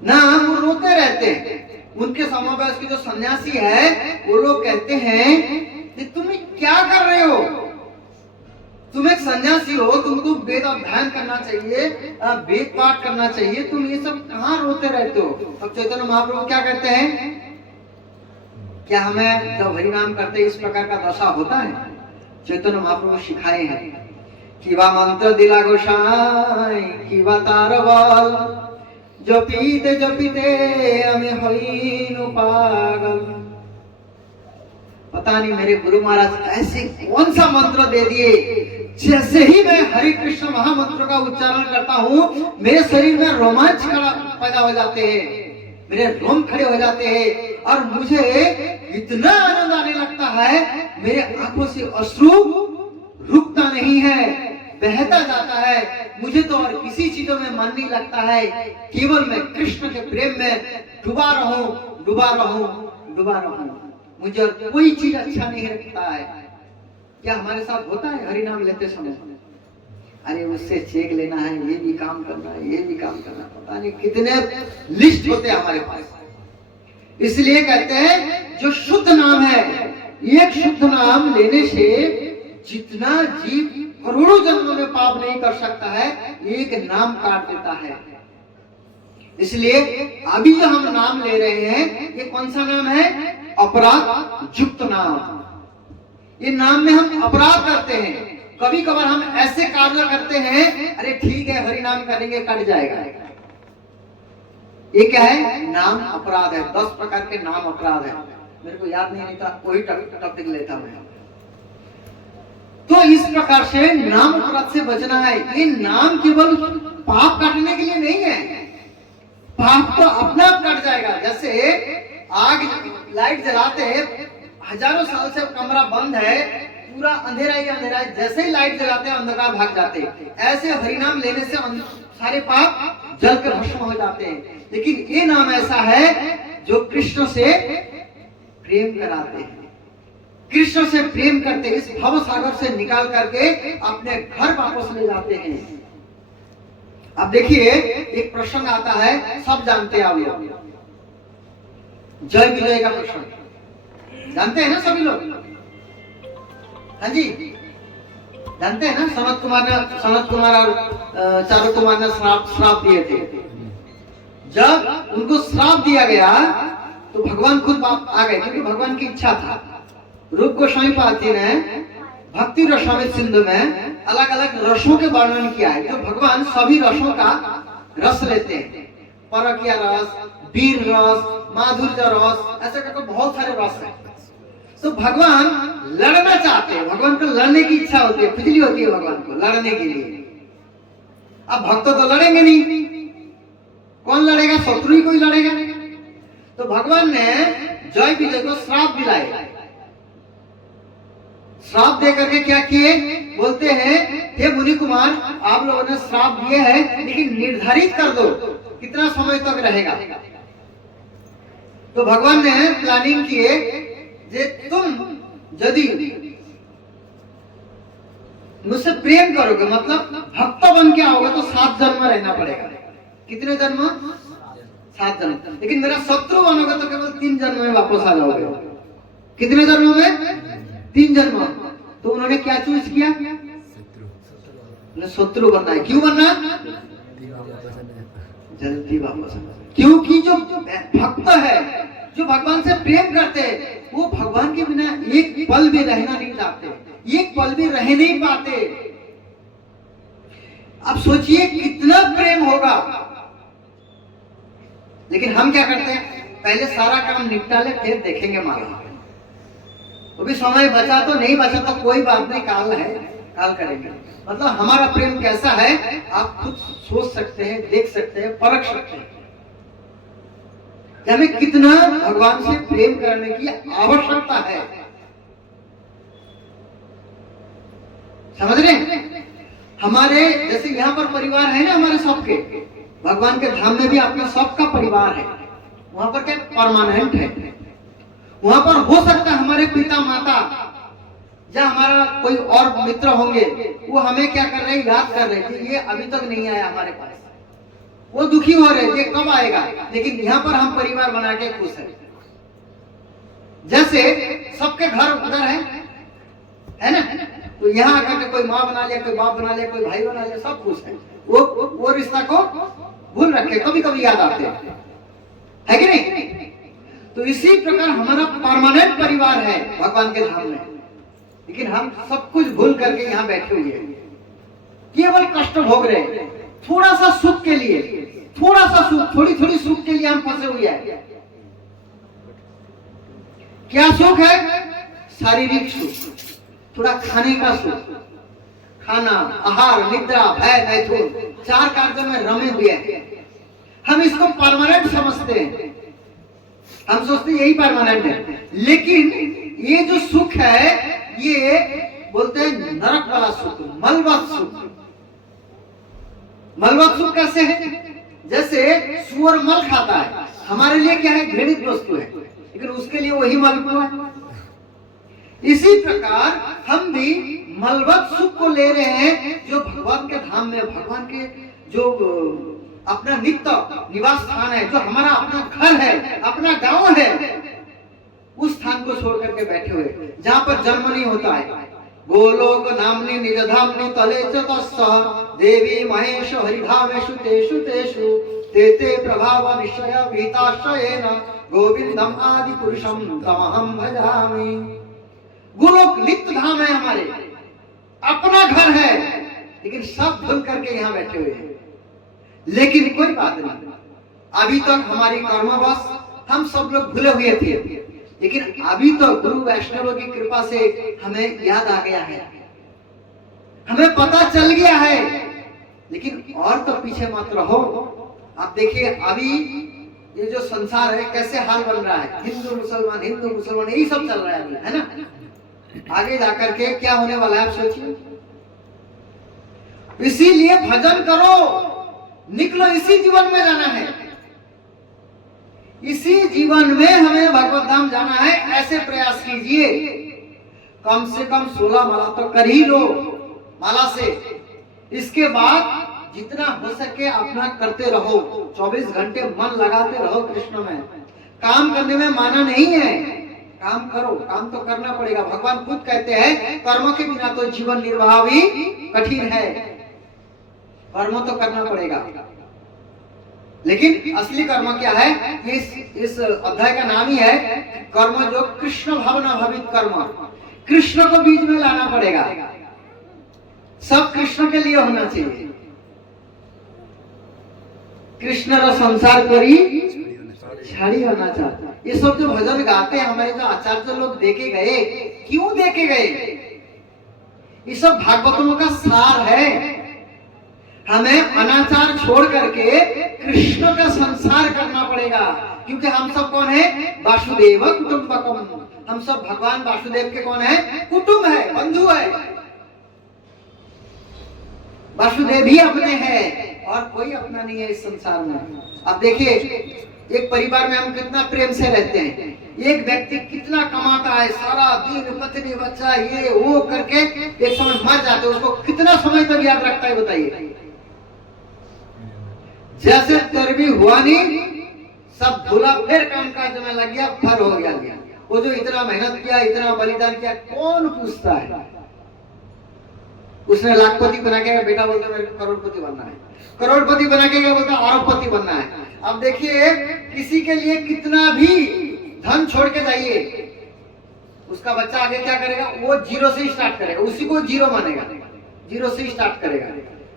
ना, वो रोते रहते हैं। उनके समावेश के जो सन्यासी है वो लोग कहते हैं कि तुम क्या कर रहे हो, तुम एक सन्यासी हो, तुमको वेद अध्ययन करना चाहिए, वेद पाठ करना चाहिए, तुम ये सब कहाँ रोते रहते हो? अब चैतन्य महाप्रभु क्या कहते हैं, क्या हमें जब हरि नाम करते इस प्रकार का दशा होता है? चैतन्य महाप्रभु सिखाए हैं, किवा मंत्र दिला गोसाई, किवा तार बल, जपीते जपीते हमें हईनु पागल। पता नहीं मेरे गुरु महाराज ऐसे कौन सा मंत्र दे दिए, जैसे ही मैं हरे कृष्ण महामंत्र का उच्चारण करता हूँ, मेरे शरीर में रोमांच पैदा हो जाते हैं, मेरे रोम खड़े हो जाते हैं और मुझे इतना आनंद आने लगता है, मेरे आंखों से अश्रु रुकता नहीं है, बहता जाता है। मुझे तो और किसी चीजों में मन नहीं लगता है, केवल मैं कृष्ण के प्रेम में डूबा रहूं, डूबा रहूं, डूबा रहूं। मुझे और कोई चीज अच्छा नहीं लगता है। क्या हमारे साथ होता है हरि नाम लेते समय? अरे उससे चेक लेना है, ये भी काम करना है, ये भी काम करना, पता नहीं कितने लिस्ट होते हैं हमारे पास। इसलिए कहते हैं जो शुद्ध नाम है, एक शुद्ध नाम लेने से जितना जीव करोड़ों जन्मों में पाप नहीं कर सकता है, एक नाम काट देता है। इसलिए अभी जो हम नाम ले रहे हैं, ये कौन सा नाम है? अपराध युक्त नाम। ये नाम में हम अपराध करते हैं। कभी कभार हम ऐसे कार्य करते हैं, अरे ठीक है हरि नाम करेंगे कट जाएगा। ये क्या है? नाम अपराध है। 10 प्रकार के नाम अपराध है, मेरे को याद नहीं था, कोई टॉपिक लेता मैं। तो इस प्रकार से नाम अपराध से बचना है। ये नाम केवल पाप काटने के लिए नहीं है, पाप तो अपना आप कट जाएगा। जैसे आग लाइट जलाते हैं, हजारों साल से कमरा बंद है, पूरा अंधेरा ही अंधेरा है, जैसे ही लाइट जलाते हैं अंधकार भाग जाते हैं। ऐसे हरिनाम लेने से सारे पाप जल के भस्म हो जाते हैं। लेकिन ये नाम ऐसा है जो कृष्ण से प्रेम कराते हैं, कृष्ण से प्रेम करते, इस भव सागर से निकाल करके अपने घर वापस ले जाते हैं। अब देखिए एक प्रसंग आता है, सब जानते हैं आप लोग। जय विजय का प्रसंग जानते हैं ना सभी लोग? हाँ जी, जानते हैं ना? सनत कुमार और चारू कुमार ने श्राप दिए थे। जब उनको श्राप दिया गया तो भगवान खुद आ गए, क्योंकि भगवान की इच्छा था। रूप गोस्वामी पाती ने भक्ति रसामृत सिंधु में अलग अलग रसों के वर्णन किया है। जो भगवान सभी रसों का रस लेते हैं, परकिया रस, वीर रस, माधुर्य रस, ऐसे करके बहुत सारे रस हैं। तो भगवान लड़ना चाहते हैं, भगवान को लड़ने की इच्छा होती है, खुजली होती है भगवान को लड़ने के लिए। अब भक्त तो लड़ेंगे नहीं, कौन लड़ेगा? शत्रु ही कोई लड़ेगा। तो भगवान ने जय विजय को श्राप दिलाए। श्राप दे करके क्या किए? बोलते हैं, हे मुनि कुमार, आप लोगों ने श्राप दिए हैं, लेकिन निर्धारित कर दो कितना समय तक रहेगा। तो भगवान ने प्लानिंग किए, जे तुम यदि मुझसे प्रेम करोगे, मतलब भक्त बन के आओगे, तो 7 जन्म रहना पड़ेगा। कितने जन्म? 7 जन्म। लेकिन मेरा शत्रु बनोगे तो केवल 3 जन्म में वापस आ जाओगे। कितने जन्म में? 3 जन्म। तो उन्होंने क्या चूज किया? शत्रु बनना है। क्यों बनना? जल्दी वापस। क्योंकि जो भक्त है, जो भगवान से प्रेम करते हैं, वो भगवान के बिना एक पल भी रहना नहीं चाहते, एक पल भी रह नहीं पाते। अब सोचिए कितना प्रेम होगा। लेकिन हम क्या करते हैं? पहले सारा काम निपटा ले, फिर देखेंगे माला। वो भी समय बचा तो नहीं बचा तो कोई बात नहीं, काल है, काल करेंगे। मतलब हमारा प्रेम कैसा है आप खुद सोच सकते हैं, देख सकते हैं, परख सकते हैं कि हमें कितना भगवान से प्रेम करने की आवश्यकता है। समझ रहे हैं? हमारे जैसे यहाँ पर परिवार है ना, हमारे सबके, भगवान के धाम में भी अपना सबका परिवार है। वहां पर क्या परमानेंट है। वहां पर हो सकता है हमारे पिता माता या हमारा कोई और मित्र होंगे, वो हमें क्या कर रहे हैं? याद कर रहे थे, ये अभी तक नहीं आया हमारे पास, वो दुखी हो रहे थे, कब आएगा। लेकिन यहाँ पर हम परिवार बना के खुश हैं। जैसे सबके घर उधर है ना? तो यहाँ आकर के कोई माँ बना लिया, कोई बाप बना लिया, कोई भाई बना लिया, सब खुश है। वो रिश्ता को भूल रखे, कभी कभी याद आते हैं, है कि नहीं? तो इसी प्रकार हमारा परमानेंट परिवार है भगवान के धाम में। लेकिन हम सब कुछ भूल करके यहाँ बैठे हुए हैं, केवल कष्ट भोग रहे हैं। थोड़ा सा सुख के लिए, थोड़ा सा सुख, थोड़ी थोड़ी सुख के लिए हम फंसे हुए हैं। क्या सुख है? शारीरिक सुख, थोड़ा खाने का सुख, खाना, आहार, निद्रा, भय, मैथुन, 4 कार्यों में रमे हुए हैं। हम इसको परमानेंट समझते हैं, हम सोचते यही परमानेंट है। लेकिन ये जो सुख है, ये बोलते हैं नरक वाला सुख, मलवत सुख। मलवत सुख कैसे है? जैसे सुअर मल खाता है, हमारे लिए क्या है? घृणित वस्तु है, लेकिन उसके लिए वही मल है। इसी प्रकार हम भी मलवत सुख को ले रहे हैं, जो भगवान के धाम में, भगवान के जो अपना नित्य निवास स्थान है, जो हमारा अपना घर है, अपना गांव है, उस स्थान को छोड़ करके बैठे हुए, जहां पर जन्म नहीं होता है। गोलोक नामनी निज धामनी तले चतस्सह देवी महेश हरिधामेषु तेषु तेषु तेते प्रभाव निश्चय भीताश्रयेन गोविंदम आदि पुरुषम तमहं भजामि। गोलोक नित्य धाम है, हमारे अपना घर है, लेकिन सब भूल करके यहाँ बैठे हुए हैं। लेकिन कोई बात नहीं, अभी तक हमारी कर्मवश हम सब लोग भूले हुए थे, लेकिन अभी तो गुरु वैष्णवों की कृपा से हमें याद आ गया है, हमें पता चल गया है। लेकिन और तो पीछे मत रहो। आप देखिए अभी ये जो संसार है कैसे हाल बन रहा है, हिंदू मुसलमान यही सब चल रहा है अभी, है ना? आगे जाकर के क्या होने वाला है आप सोचिए। इसीलिए भजन करो, निकलो, इसी जीवन में जाना है, इसी जीवन में हमें भगवत धाम जाना है। ऐसे प्रयास कीजिए, कम से कम 16 माला तो कर ही लो माला से। इसके बाद जितना हो सके अपना करते रहो, 24 घंटे मन लगाते रहो कृष्ण में। काम करने में माना नहीं है। काम करो, काम तो करना पड़ेगा। भगवान खुद कहते हैं कर्म के बिना तो जीवन निर्वाह भी कठिन है। कर्म तो करना पड़ेगा, लेकिन असली कर्म क्या है? इस अध्याय का नाम ही है कर्म जो कृष्ण भावना भावित कर्म। कृष्ण को बीच में लाना पड़ेगा, सब कृष्ण के लिए होना चाहिए। कृष्ण का संसार करी छाड़ी होना चाहता। ये सब जो भजन गाते हैं हमारे जो आचार्य लोग देखे गए, क्यों देखे गए? ये सब भागवतों का सार है। हमें अनाचार छोड़ करके कृष्ण का संसार करना पड़ेगा, क्योंकि हम सब कौन है? वासुदेव कुटुंबकम। हम सब भगवान वासुदेव के कौन है? कुटुंब है, बंधु है। वासुदेव ही अपने हैं और कोई अपना नहीं है इस संसार में। अब देखिए, एक परिवार में हम कितना प्रेम से रहते हैं। एक व्यक्ति कितना कमाता है, सारा दिन पत्नी बच्चा ये वो करके एक समय मर जाते हैं, उसको कितना समय तक याद रखता है बताइए? जैसे तरबी हुआ नहीं, सब भूला, फिर काम काज में लग गया, फर हो गया। वो जो इतना मेहनत किया, इतना बलिदान किया, कौन पूछता है? उसने लाखपति बना के बेटा बोलता मेरे को करोड़पति बनना है, करोड़पति बना के क्या बोलता अरबपति बनना है। अब देखिए, किसी के लिए कितना भी धन छोड़ के जाइए, उसका बच्चा आगे क्या करेगा? वो जीरो से स्टार्ट करेगा, उसी को जीरो मानेगा, जीरो से स्टार्ट करेगा।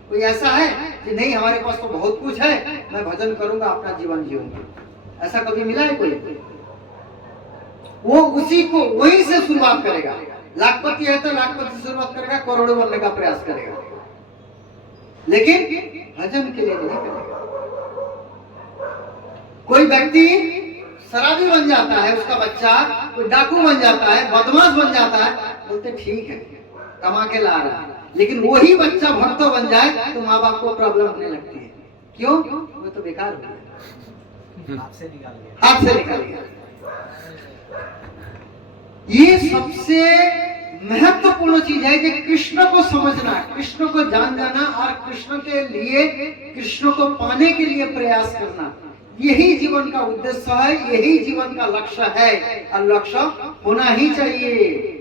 कोई ऐसा है कि नहीं हमारे पास तो बहुत कुछ है, मैं भजन करूंगा, अपना जीवन जीऊंगा? ऐसा कभी मिला है कोई? वो उसी को वहीं से शुरुआत करेगा। लाखपति है तो लाखपति से शुरुआत करेगा, करोड़ों बनने का प्रयास करेगा, लेकिन भजन के लिए नहीं करेगा। कोई व्यक्ति शराबी बन जाता है, उसका बच्चा कोई डाकू बन जाता है, बदमाश बन जाता है, बोलते ठीक है कमा के ला रहा है, लेकिन वही बच्चा भक्त बन जाए तो माँ बाप को प्रॉब्लम होने लगती है। क्यों? वो तो बेकार हो गया, हाथ से निकाल गया। ये सबसे महत्वपूर्ण चीज है कि कृष्ण को समझना, कृष्ण को जान जाना और कृष्ण के लिए, कृष्ण को पाने के लिए प्रयास करना। यही जीवन का उद्देश्य है, यही जीवन का लक्ष्य है, और लक्ष्य होना ही चाहिए।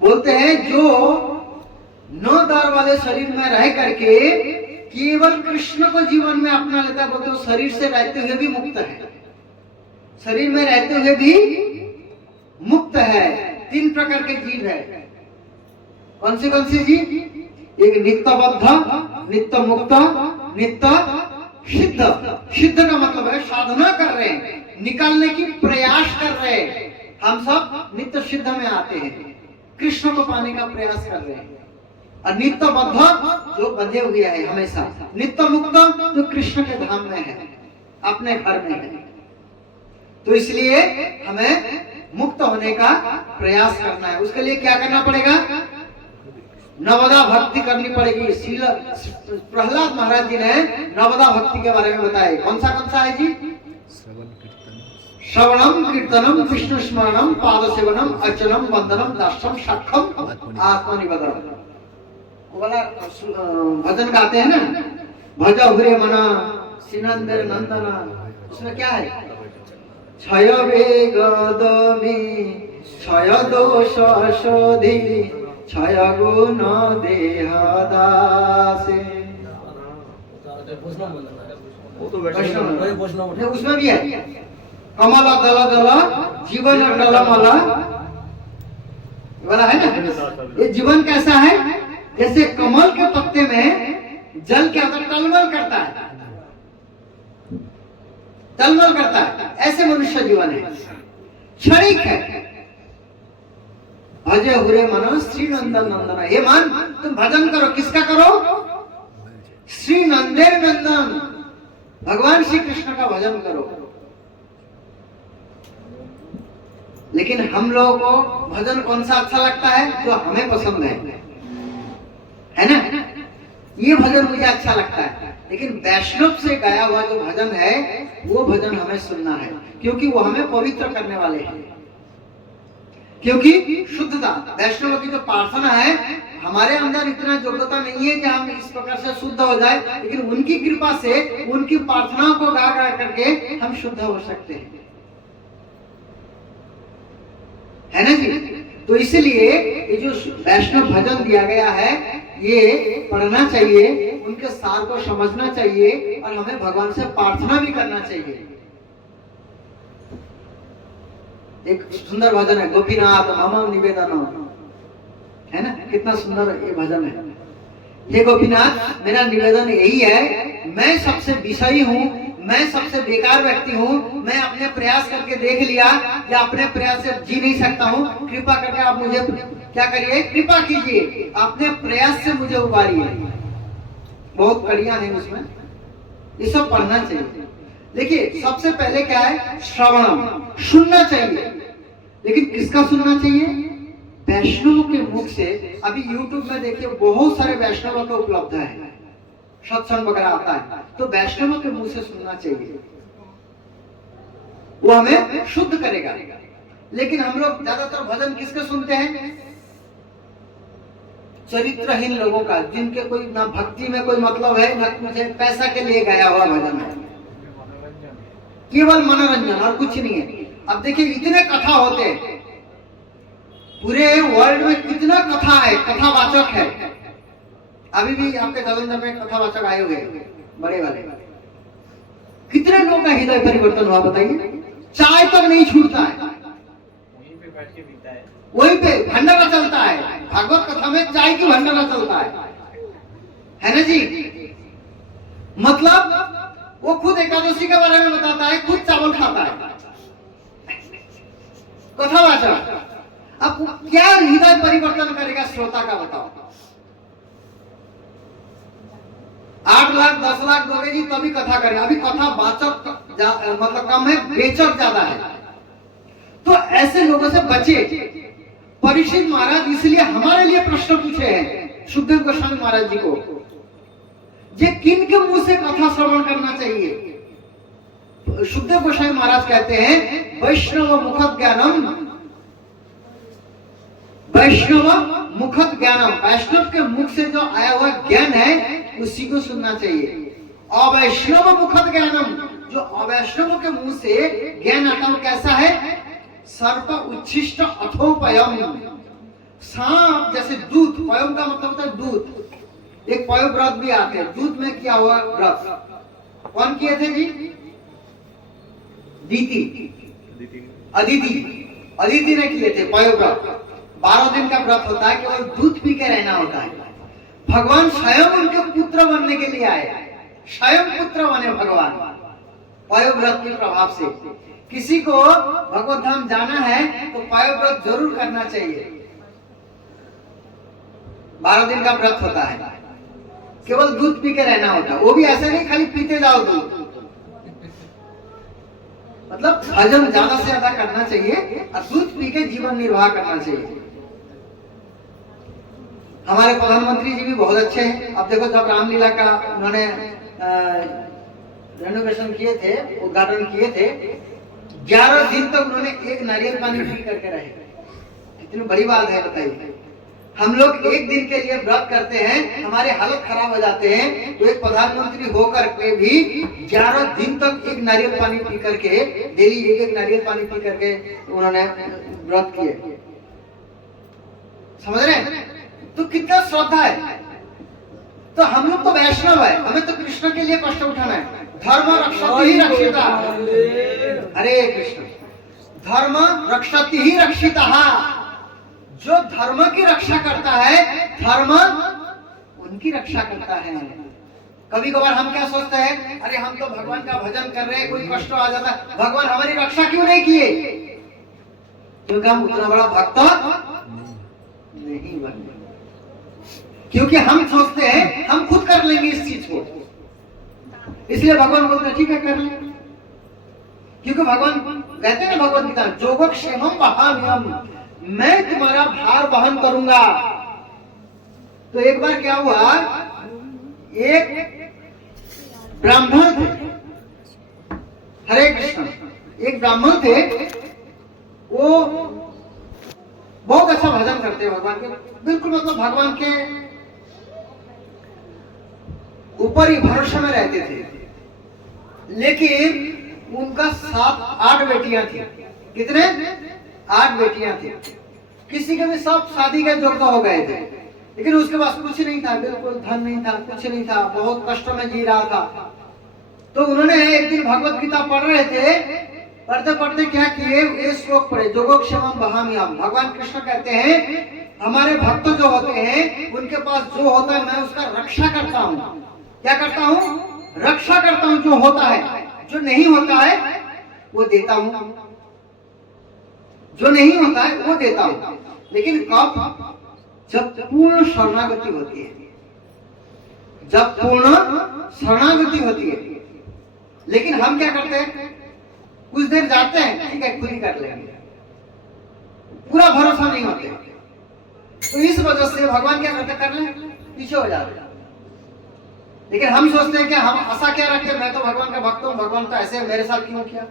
बोलते हैं जो 9 दार वाले शरीर में रह करके केवल कृष्ण को जीवन में अपना लेता है, बोलते वो शरीर से रहते हुए भी मुक्त है, शरीर में रहते हुए भी मुक्त है। 3 प्रकार के जीव है। कौन सी जीव? एक नित्यबद्ध, नित्य मुक्त, नित्य सिद्ध। सिद्ध का मतलब है साधना कर रहे हैं, निकालने की प्रयास कर रहे हैं। हम सब नित्य सिद्ध में आते हैं, कृष्ण को पाने का प्रयास कर रहे हैं। और नित्य बद्ध जो बंधे हुए है हमेशा, नित्य मुक्त जो कृष्ण के धाम में है, अपने घर में है। तो इसलिए हमें मुक्त होने का प्रयास करना है। उसके लिए क्या करना पड़ेगा? नवदा भक्ति करनी पड़ेगी। प्रहलाद महाराज जी ने नवदा भक्ति के बारे में बताया। कौन सा है जी? श्रवणम कीर्तनम विष्णु स्मरणम पाद सेवनम अर्चनम वंदनम दास्यम सख्यम आत्मनिवेदनम। वो वाला भजन गाते हैं ना, भज हुरे मना सिनंदर नंदना। उसमें क्या है? क्षय वेग दमी क्षय दोष शोधि क्षय गुण देह दासे। उसमें भी है कमल दल दल जीवन टलमल वाला है ना। ये जीवन कैसा है? जैसे कमल के पत्ते में जल के अंदर टलमल करता है, टलमल करता है, ऐसे मनुष्य जीवन है, क्षणिक है। भजे हुरे मनो श्री नंदन नंदन। हे मन, तुम भजन करो, किसका करो? श्री नंदेर नंदन, भगवान श्री कृष्ण का भजन करो। लेकिन हम लोगों को भजन कौन सा अच्छा लगता है? जो हमें पसंद है ना? ये भजन मुझे अच्छा लगता है। लेकिन वैष्णव से गाया हुआ जो भजन है, वो भजन हमें सुनना है, क्योंकि वो हमें पवित्र करने वाले हैं। क्योंकि शुद्धता, वैष्णव की जो प्रार्थना है हमारे अंदर इतना योग्यता नहीं है कि हम इस प्रकार से शुद्ध हो जाए, लेकिन उनकी कृपा से, उनकी प्रार्थनाओं को गा गा करके हम शुद्ध हो सकते हैं, है ना जी। तो इसलिए ये जो वैष्णव भजन दिया गया है ये पढ़ना चाहिए, उनके सार को समझना चाहिए और हमें भगवान से प्रार्थना भी करना चाहिए। एक सुंदर भजन है, गोपीनाथ मम निवेदन, है ना, कितना सुंदर ये भजन है। हे गोपीनाथ, मेरा निवेदन यही है, मैं सबसे विषयी हूँ, मैं सबसे बेकार व्यक्ति हूँ, मैं अपने प्रयास करके देख लिया या अपने प्रयास से जी नहीं सकता हूँ, कृपा करके आप मुझे क्या करिए, कृपा कीजिए, अपने प्रयास से मुझे उबारिए। बहुत कड़ियां हैं उसमें, ये सब पढ़ना चाहिए। देखिए सबसे पहले क्या है, श्रवणम, सुनना चाहिए, लेकिन किसका सुनना चाहिए, वैष्णव के मुख से। अभी YouTube में देखिए बहुत सारे वैष्णव का उपलब्ध है, सत्संग वगैरह आता है, तो वैष्णव के मुंह से सुनना चाहिए, वो हमें शुद्ध करेगा। लेकिन हम लोग ज्यादातर भजन किसके सुनते हैं, चरित्रहीन लोगों का, जिनके कोई ना भक्ति में कोई मतलब है ना कुछ है, पैसा के लिए गाया हुआ भजन है, केवल मनोरंजन और कुछ नहीं है। अब देखिए इतने कथा होते हैं, पूरे वर्ल्ड में कितना कथा है, कथावाचक है। अभी भी आपके जालंधर में कथावाचक आए हुए बड़े वाले, कितने लोग का हृदय परिवर्तन हुआ बताइए। चाय तक नहीं छूटता है, वहीं पे बैठ के पीता है, वहीं पे भंडारा चलता है, भागवत कथा में चाय की भंडारा चलता है ना जी। मतलब वो खुद एकादशी के बारे में बताता है, खुद चावल खाता है, कथावाचक। अब क्या हृदय परिवर्तन करेगा श्रोता का बताओ। 8 लाख 10 लाख दोगे जी तभी कथा करें, अभी कथा वाचक मतलब कम है, बेचक ज्यादा है। तो ऐसे लोगों से बचे। परीक्षित महाराज इसलिए हमारे लिए प्रश्न पूछे हैं सुखदेव गोस्वामी महाराज जी को, जे किन के मुंह से कथा श्रवण करना चाहिए। सुखदेव गोस्वामी महाराज कहते हैं, वैष्णव मुखत ज्ञानम, वैष्णव मुखत ज्ञानम, वैष्णव के मुख से जो आया हुआ ज्ञान है उसी को सुनना चाहिए। अवैष्णव मुखत ज्ञानम, जो अवैष्णव के मुंह से ज्ञान आता है कैसा है, सर्प उच्छिष्ट अथोपयम, सांप जैसे दूध, पयम का मतलब होता है दूध। एक पयो व्रत भी आते हैं, दूध में किया हुआ व्रत कौन किए थे जी, अदिति ने किए थे पयो व्रत। 12 दिन का व्रत होता है, केवल दूध पी के रहना होता है। भगवान स्वयं उनके पुत्र बनने के लिए आए, स्वयं पुत्र बने भगवान पयोव्रत के प्रभाव से। किसी को भगवत धाम जाना है तो पयोव्रत जरूर करना चाहिए। 12 दिन का व्रत होता है, केवल दूध पी के रहना होता है, वो भी ऐसे नहीं खाली पीते जाओ दूध, मतलब भजन ज्यादा से ज्यादा करना चाहिए और दूध पी के जीवन निर्वाह करना चाहिए। हमारे प्रधानमंत्री जी भी बहुत अच्छे हैं। अब देखो जब रामलीला का उन्होंने रेनोवेशन किए थे, उद्घाटन किए थे, 11 दिन तक उन्होंने एक नारियल पानी पी करके रहे। कितनी बड़ी बात है बताइए। हम लोग एक दिन के लिए व्रत करते हैं, हमारे हालत खराब हो जाते हैं, तो एक प्रधानमंत्री होकर के भी 11 दिन तक एक नारियल पानी पी करके, डेली एक नारियल पानी पी करके उन्होंने व्रत किए। समझ रहे हैं? तो कितना श्रद्धा है। तो हम लोग तो वैष्णव है, हमें तो कृष्ण के लिए कष्ट उठाना है। धर्म रक्षति ही रक्षिता, हरे कृष्ण, धर्म रक्षति ही रक्षिता। जो धर्म की रक्षा करता है, धर्म उनकी रक्षा करता है। कभी कभार हम क्या सोचते हैं, अरे हम तो भगवान का भजन कर रहे हैं, कोई कष्ट आ जाता है, भगवान हमारी रक्षा क्यों नहीं किए? क्योंकि हम उतना बड़ा भक्त नहीं बने, क्योंकि हम सोचते हैं हम खुद कर लेंगे इस चीज को, इसलिए भगवान बोलते हैं ठीक है कर ले। क्योंकि भगवान कहते हैं भगवत गीता, जोगक्षेमम वहाम्यहम्, मैं तुम्हारा भार वहन करूंगा। तो एक बार क्या हुआ, एक ब्राह्मण थे, हरे कृष्ण, एक ब्राह्मण थे, वो बहुत अच्छा भजन करते हैं भगवान के, बिल्कुल मतलब भगवान के ऊपर ही भरोसे में रहते थे। लेकिन उनका 7-8 बेटियां थी। कितने? 8 बेटियां थी। किसी के भी सब शादी के योग्य हो गए थे, लेकिन उसके पास कुछ नहीं था, बिल्कुल धन नहीं था, कुछ नहीं था, बहुत कष्ट में जी रहा था। तो उन्होंने एक दिन भगवत गीता पढ़ रहे थे, पढ़ते पढ़ते क्या किए, ये श्लोक पढ़े, जोगोक्षेमम वहाम्यहम्। भगवान कृष्ण कहते हैं हमारे भक्त जो होते हैं उनके पास जो होता है मैं उसका रक्षा करता हूँ। क्या करता हूँ? रक्षा करता हूँ। जो होता है, जो नहीं होता है वो देता हूँ, जो नहीं होता है वो देता हूँ। लेकिन कब? जब पूर्ण शरणागति होती है, जब पूर्ण शरणागति होती है। लेकिन हम क्या करते हैं, कुछ देर जाते हैं, ठीक है खुद ही कर लेंगे, पूरा भरोसा नहीं होते। तो इस वजह से भगवान क्या करते, कर लें, पीछे हो जाते हैं। लेकिन हम सोचते हैं कि हम आशा क्या रखते, मैं तो भगवान का भक्त हूँ, भगवान तो ऐसे मेरे साथ क्यों किया।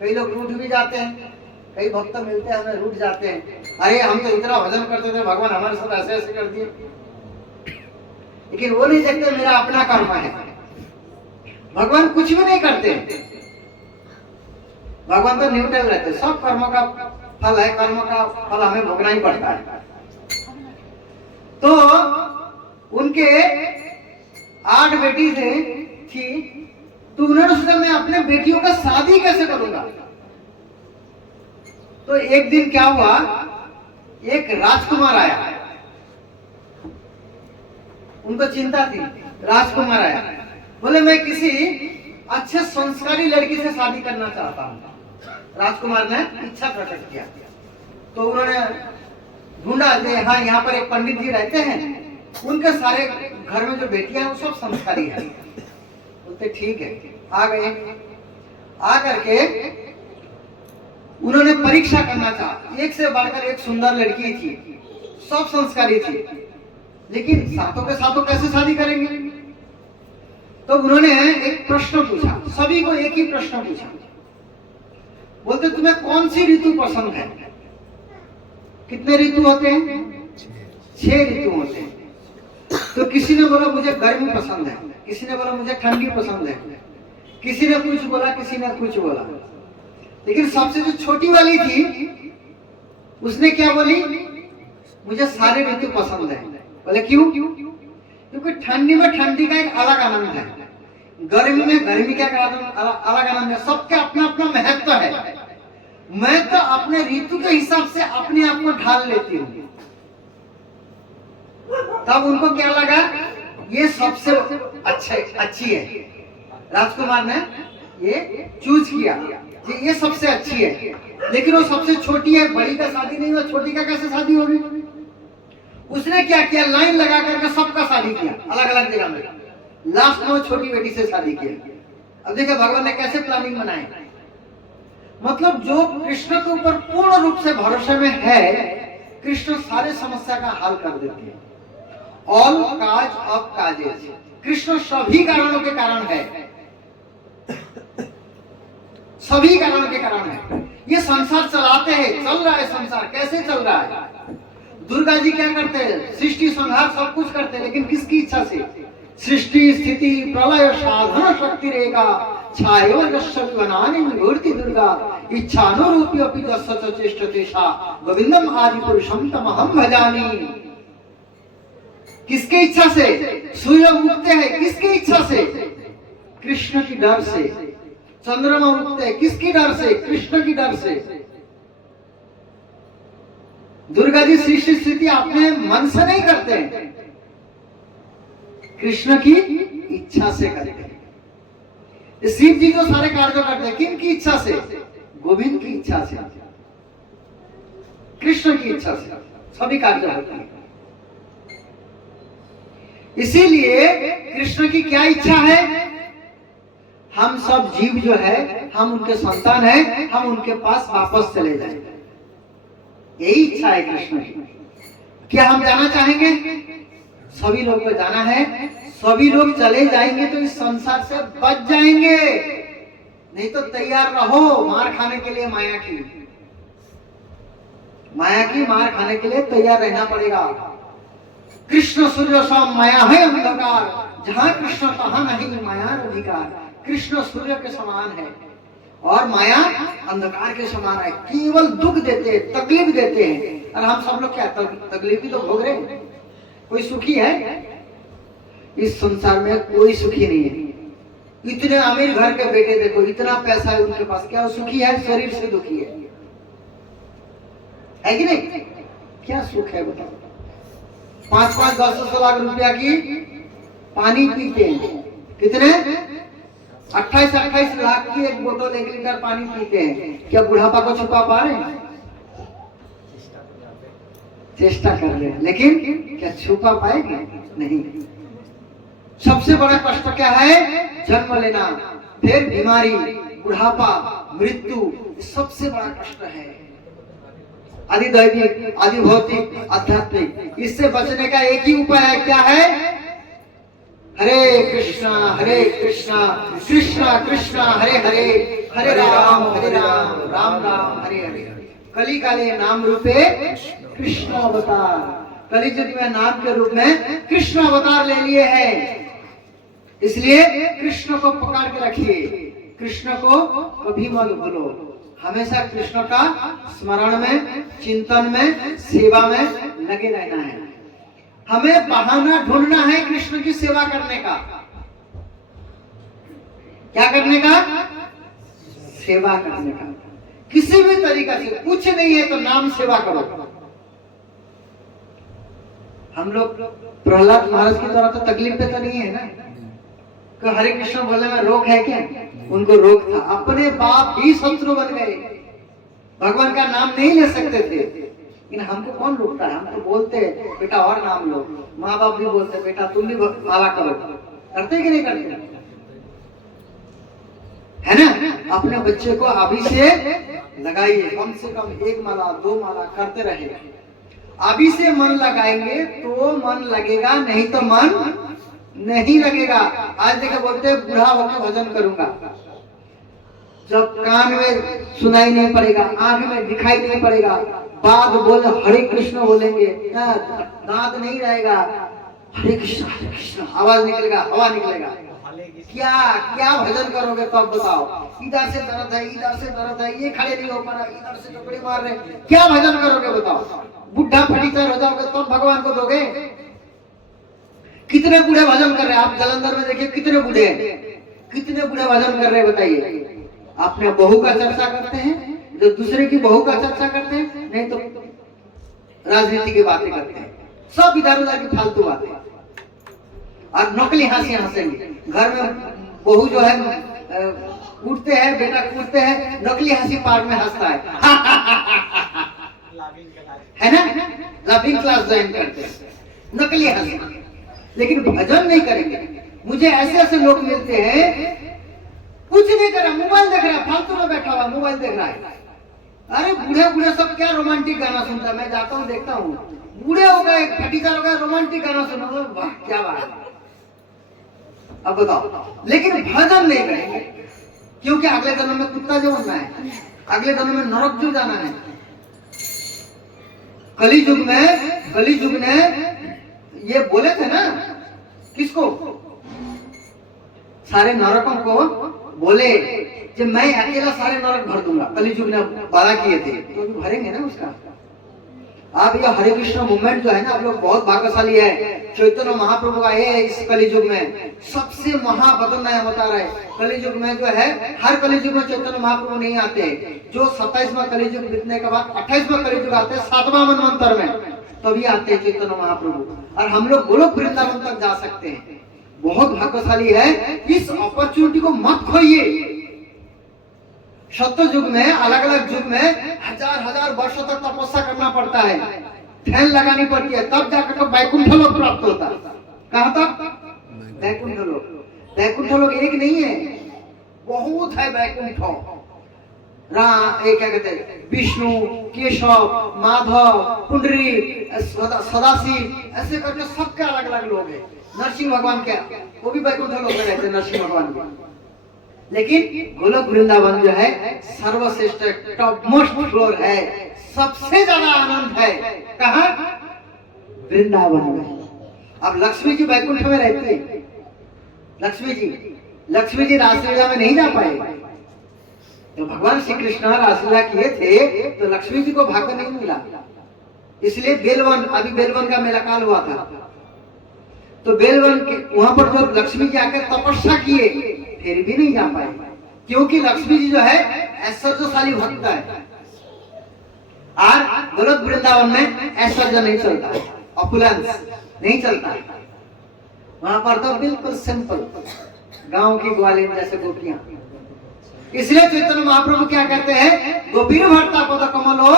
कई लोग रूठ भी जाते हैं, कई भक्त मिलते हैं हमें रूठ जाते हैं, अरे हम तो इतना भजन करते थे, भगवान हमारे साथ ऐसे ऐसे कर दिए। लेकिन वो नहीं देखते मेरा अपना कर्म है, भगवान कुछ भी नहीं करते, भगवान तो न्यूट्रल रहते, सब कर्मों का फल है, कर्म का फल हमें भोगना ही पड़ता है। तो उनके 8 बेटी थी, तो उन्होंने सोचा मैं अपने बेटियों का शादी कैसे करूंगा। तो एक दिन क्या हुआ, एक राजकुमार आया, उनको चिंता थी, राजकुमार आया, बोले मैं किसी अच्छे संस्कारी लड़की से शादी करना चाहता हूँ। राजकुमार ने इच्छा प्रकट किया, तो उन्होंने ढूंढा, हाँ यहाँ पर एक पंडित जी रहते हैं, उनके सारे घर में जो बेटियां हैं वो सब संस्कारी है। बोलते ठीक है, आ गए। आ करके उन्होंने परीक्षा करना चाहा, एक से बढ़कर एक सुंदर लड़की थी, सब संस्कारी थी, लेकिन साथों के साथों कैसे शादी करेंगे। तो उन्होंने एक प्रश्न पूछा, सभी को एक ही प्रश्न पूछा, बोलते तुम्हें कौन सी ऋतु पसंद है। कितने ऋतु होते हैं? 6 ऋतु होते हैं। तो किसी ने बोला मुझे गर्मी पसंद है, किसी ने बोला मुझे ठंडी पसंद है, किसी ने कुछ बोला, किसी ने कुछ बोला। लेकिन सबसे जो छोटी वाली थी उसने क्या बोली, मुझे सारे ऋतु पसंद है। बोले क्यों? क्योंकि ठंडी में ठंडी का एक अलग आनंद है, गर्मी में गर्मी का अलग आनंद है, सबका अपना अपना महत्व है। मैं तो अपने ऋतु के हिसाब से अपने आप को ढाल लेती हूँ। तब उनको क्या लगा, ये सबसे अच्छी है। राजकुमार ने ये चूज किया कि ये सबसे अच्छी है, लेकिन वो सबसे छोटी है, बड़ी का शादी नहीं हुआ, छोटी का कैसे शादी होगी। उसने क्या किया, लाइन लगा करके सबका शादी किया अलग अलग जगह में, लास्ट में छोटी बेटी से शादी किया। अब देखिए भगवान ने कैसे प्लानिंग बनाई। मतलब जो कृष्ण के ऊपर पूर्ण रूप से भरोसे में है, कृष्ण सारे समस्या का हल कर देते हैं। All cause of causes, Krishna सभी कारणों के कारण है, सभी कारणों के कारण है। ये संसार चलाते हैं, चल रहा है संसार, कैसे चल रहा है। दुर्गा जी क्या करते हैं, सृष्टि संहार सब कुछ करते हैं, लेकिन किसकी इच्छा से। सृष्टि स्थिति प्रलय साधन शक्ति रेखा छायोजस्वनानि मूर्ति दुर्गा इच्छानुरूपी अपि जस्य चेष्टते सा गोविंदम आदि पुरुषम तमहम भजामि। किसके इच्छा से सूर्य उगते हैं, किसकी इच्छा से, कृष्ण की डर से। चंद्रमा उगते हैं, किसकी डर से, कृष्ण की डर से। दुर्गा जी सृष्टि स्थिति अपने मन से नहीं करते हैं, कृष्ण की इच्छा से करते हैं। शिव जी जो सारे कार्य करते हैं, किन की इच्छा से, गोविंद की इच्छा से, कृष्ण की इच्छा से सभी कार्य होते हैं। इसीलिए कृष्ण की क्या इच्छा है, हम सब जीव जो है, हम उनके संतान हैं, हम उनके पास वापस चले जाएं। यही इच्छा है कृष्ण की। क्या हम जाना चाहेंगे? सभी लोग को जाना है। सभी लोग चले जाएंगे तो इस संसार से बच जाएंगे, नहीं तो तैयार रहो मार खाने के लिए माया की। माया की मार खाने के लिए तैयार रहना पड़ेगा। कृष्ण सूर्य सम माया है अंधकार, जहां कृष्ण तहां नहीं माया अधिकार। कृष्ण सूर्य के समान है और माया अंधकार के समान है, केवल दुख देते हैं, तकलीफ देते हैं। और हम सब लोग क्या तकलीफ ही तो भोग रहे हैं। कोई सुखी है? इस संसार में कोई सुखी नहीं है। इतने अमीर घर के बेटे देखो, इतना पैसा है उनके पास, क्या वो सुखी है? शरीर से दुखी है कि नहीं? क्या सुख है बताओ? 5-5, 10-10 लाख रुपया की पानी पीते हैं। कितने? 28-28 लाख की एक बोतल 1 लीटर पानी पीते हैं। क्या बुढ़ापा को छुपा पा रहे हैं? चेष्टा कर रहे हैं, लेकिन क्या छुपा पाएंगे? नहीं। सबसे बड़ा कष्ट क्या है? जन्म लेना, फिर बीमारी, बुढ़ापा, मृत्यु, सबसे बड़ा कष्ट है। आदि दैविक, आदि भौतिक, आध्यात्मिक। इससे बचने का एक ही उपाय है। क्या है? हरे कृष्णा कृष्णा कृष्णा हरे हरे, हरे राम राम राम हरे हरे। कली काले नाम रूपे कृष्ण अवतार। कली युग में नाम के रूप में कृष्ण अवतार ले लिए हैं। इसलिए कृष्ण को पकड़ के रखिए, कृष्ण को कभी मत भूलो। हमेशा कृष्ण का स्मरण में, चिंतन में, सेवा में लगे रहना है। हमें बहाना ढूंढना है कृष्ण की सेवा करने का। क्या करने का? सेवा करने का। किसी भी तरीका से, कुछ नहीं है तो नाम सेवा करो। हम लोग प्रहलाद महाराज की तरह तो तकलीफ पे तो नहीं है ना, तो हरे कृष्ण बोलने में रोक है क्या? उनको रोक था। अपने बाप ही शत्रु बन गए, भगवान का नाम नहीं ले सकते थे। लेकिन हमको कौन रोकता है? हम तो बोलते बेटा और नाम लो, माँ बाप भी बोलते बेटा तुम भी माला करो। करते कि नहीं करते? है ना? अपने बच्चे को अभी से लगाइए, कम से कम 1 माला 2 माला करते रहे। अभी से मन लगाएंगे तो मन लगेगा, नहीं तो मन नहीं लगेगा। आज देखो बोलते बूढ़ा होकर भजन करूंगा, जब कान में सुनाई नहीं पड़ेगा, आंख में दिखाई नहीं पड़ेगा, बात बोले हरे कृष्ण बोलेंगे, दांत नहीं रहेगा, हरे कृष्ण आवाज निकलेगा, हवा निकलेगा। क्या क्या भजन करोगे तो अब बताओ? इधर से दर्द है, इधर से दर्द है, ये खड़े नहीं हो पा रहा, इधर से टुकड़ी मार रहे, क्या भजन करोगे बताओ? बुढ़ा फटीचर हो जाओगे तो भगवान को दोगे? कितने बूढ़े भजन कर रहे हैं आप? जलंधर में देखिए कितने बूढ़े हैं, कितने बूढ़े भजन कर रहे हैं बताइए? अपने बहू का चर्चा करते हैं, जो दूसरे की बहू का चर्चा करते हैं, नहीं तो राजनीति की बातें करते हैं, सब इधर उधर की फालतू बातें और नकली हंसी हंसेंगे। घर में बहू जो है कूटते हैं, बेटा कूटते हैं, नकली हंसी पार्क में हंसता है ना? लाफिंग क्लास ज्वाइन करते हैं, नकली हंसी, लेकिन भजन नहीं करेंगे। मुझे ऐसे ऐसे लोग मिलते हैं, कुछ नहीं कर रहा, मोबाइल देख रहा है, फालतू में बैठा हुआ मोबाइल देख रहा है। अरे बूढ़े बूढ़े सब क्या रोमांटिक गाना सुनता है? मैं जाता हूँ देखता हूँ, बूढ़े हो गए, फटीचर हो गए, रोमांटिक गाना सुनो, वाह क्या बात है। अब बताओ, लेकिन भजन नहीं करेंगे क्योंकि अगले जन्म में कुत्ता जो बनना है, अगले जन्म में नरक जो जाना है। कलियुग ने ये बोले थे ना, किसको? सारे नरकों को बोले कि मैं अकेला सारे नरक भर दूंगा। कलियुग ने वादा किए थे, तो अभी भरेंगे ना उसका। आप ये हरे कृष्ण मूवमेंट जो है ना, आप लोग बहुत भाग्यशाली है। चैतन्य महाप्रभु आए हैं इस कलियुग में, सबसे महाबदल नया अवतार है। कलियुग में जो है, हर कलियुग में चैतन्य महाप्रभु नहीं आते, जो 27वां कलियुग बीतने के बाद 28वां कलियुग आते हैं, 7वां मनवंतर में, तभी आते हैं चैतन्य महाप्रभु। और हम लोग गोलोक वृंदावन तक जा सकते हैं, बहुत भाग्यशाली है। इस अपॉर्चुनिटी को मत खोइए। सत्य युग में, अलग अलग युग में हजार वर्षों तक तपस्या करना पड़ता है, ध्यान लगानी पड़ती है, तब जाकर तो वैकुंठ लोक प्राप्त होता है। कहां तक? वैकुंठ लोक। वैकुंठ लोक एक नहीं है, बहुत है वैकुंठ। क्या कहते हैं, विष्णु, केशव, माधव, पुंडरी, सदाशिव, ऐसे करके सबके अलग अलग लोग हैं। नरसिंह भगवान क्या, वो भी वैकुंठ लोक में रहते हैं, नरसिंह भगवान भी। लेकिन गोलोक वृंदावन जो है सर्वश्रेष्ठ, टॉप मोस्ट फ्लोर है, सबसे ज्यादा आनंद है कहाँ? वृंदावन में। अब लक्ष्मी जी वैकुंठ में रहती है। लक्ष्मी जी रासलीला में नहीं जा पाए। तो भगवान श्री कृष्ण रासलीला किए थे तो लक्ष्मी जी को भाग्य नहीं मिला, इसलिए बेलवन, अभी बेलवन का मेला काल हुआ था, तो बेलवन के वहां पर जो लक्ष्मी जी आकर तपस्या किए फिर भी नहीं जा पाए, क्योंकि लक्ष्मी जी जो है ऐश्वर्यशाली भक्त है। और गोलोक वृंदावन में ऐश्वर्य नहीं चलता है, ऑपुलेंस नहीं चलता है। वहां पर तो बिल्कुल सिंपल गांव की ग्वालिन जैसे गोपियां। इसलिए चैतन्य महाप्रभु क्या कहते हैं? गोपीर भरता पद कमलो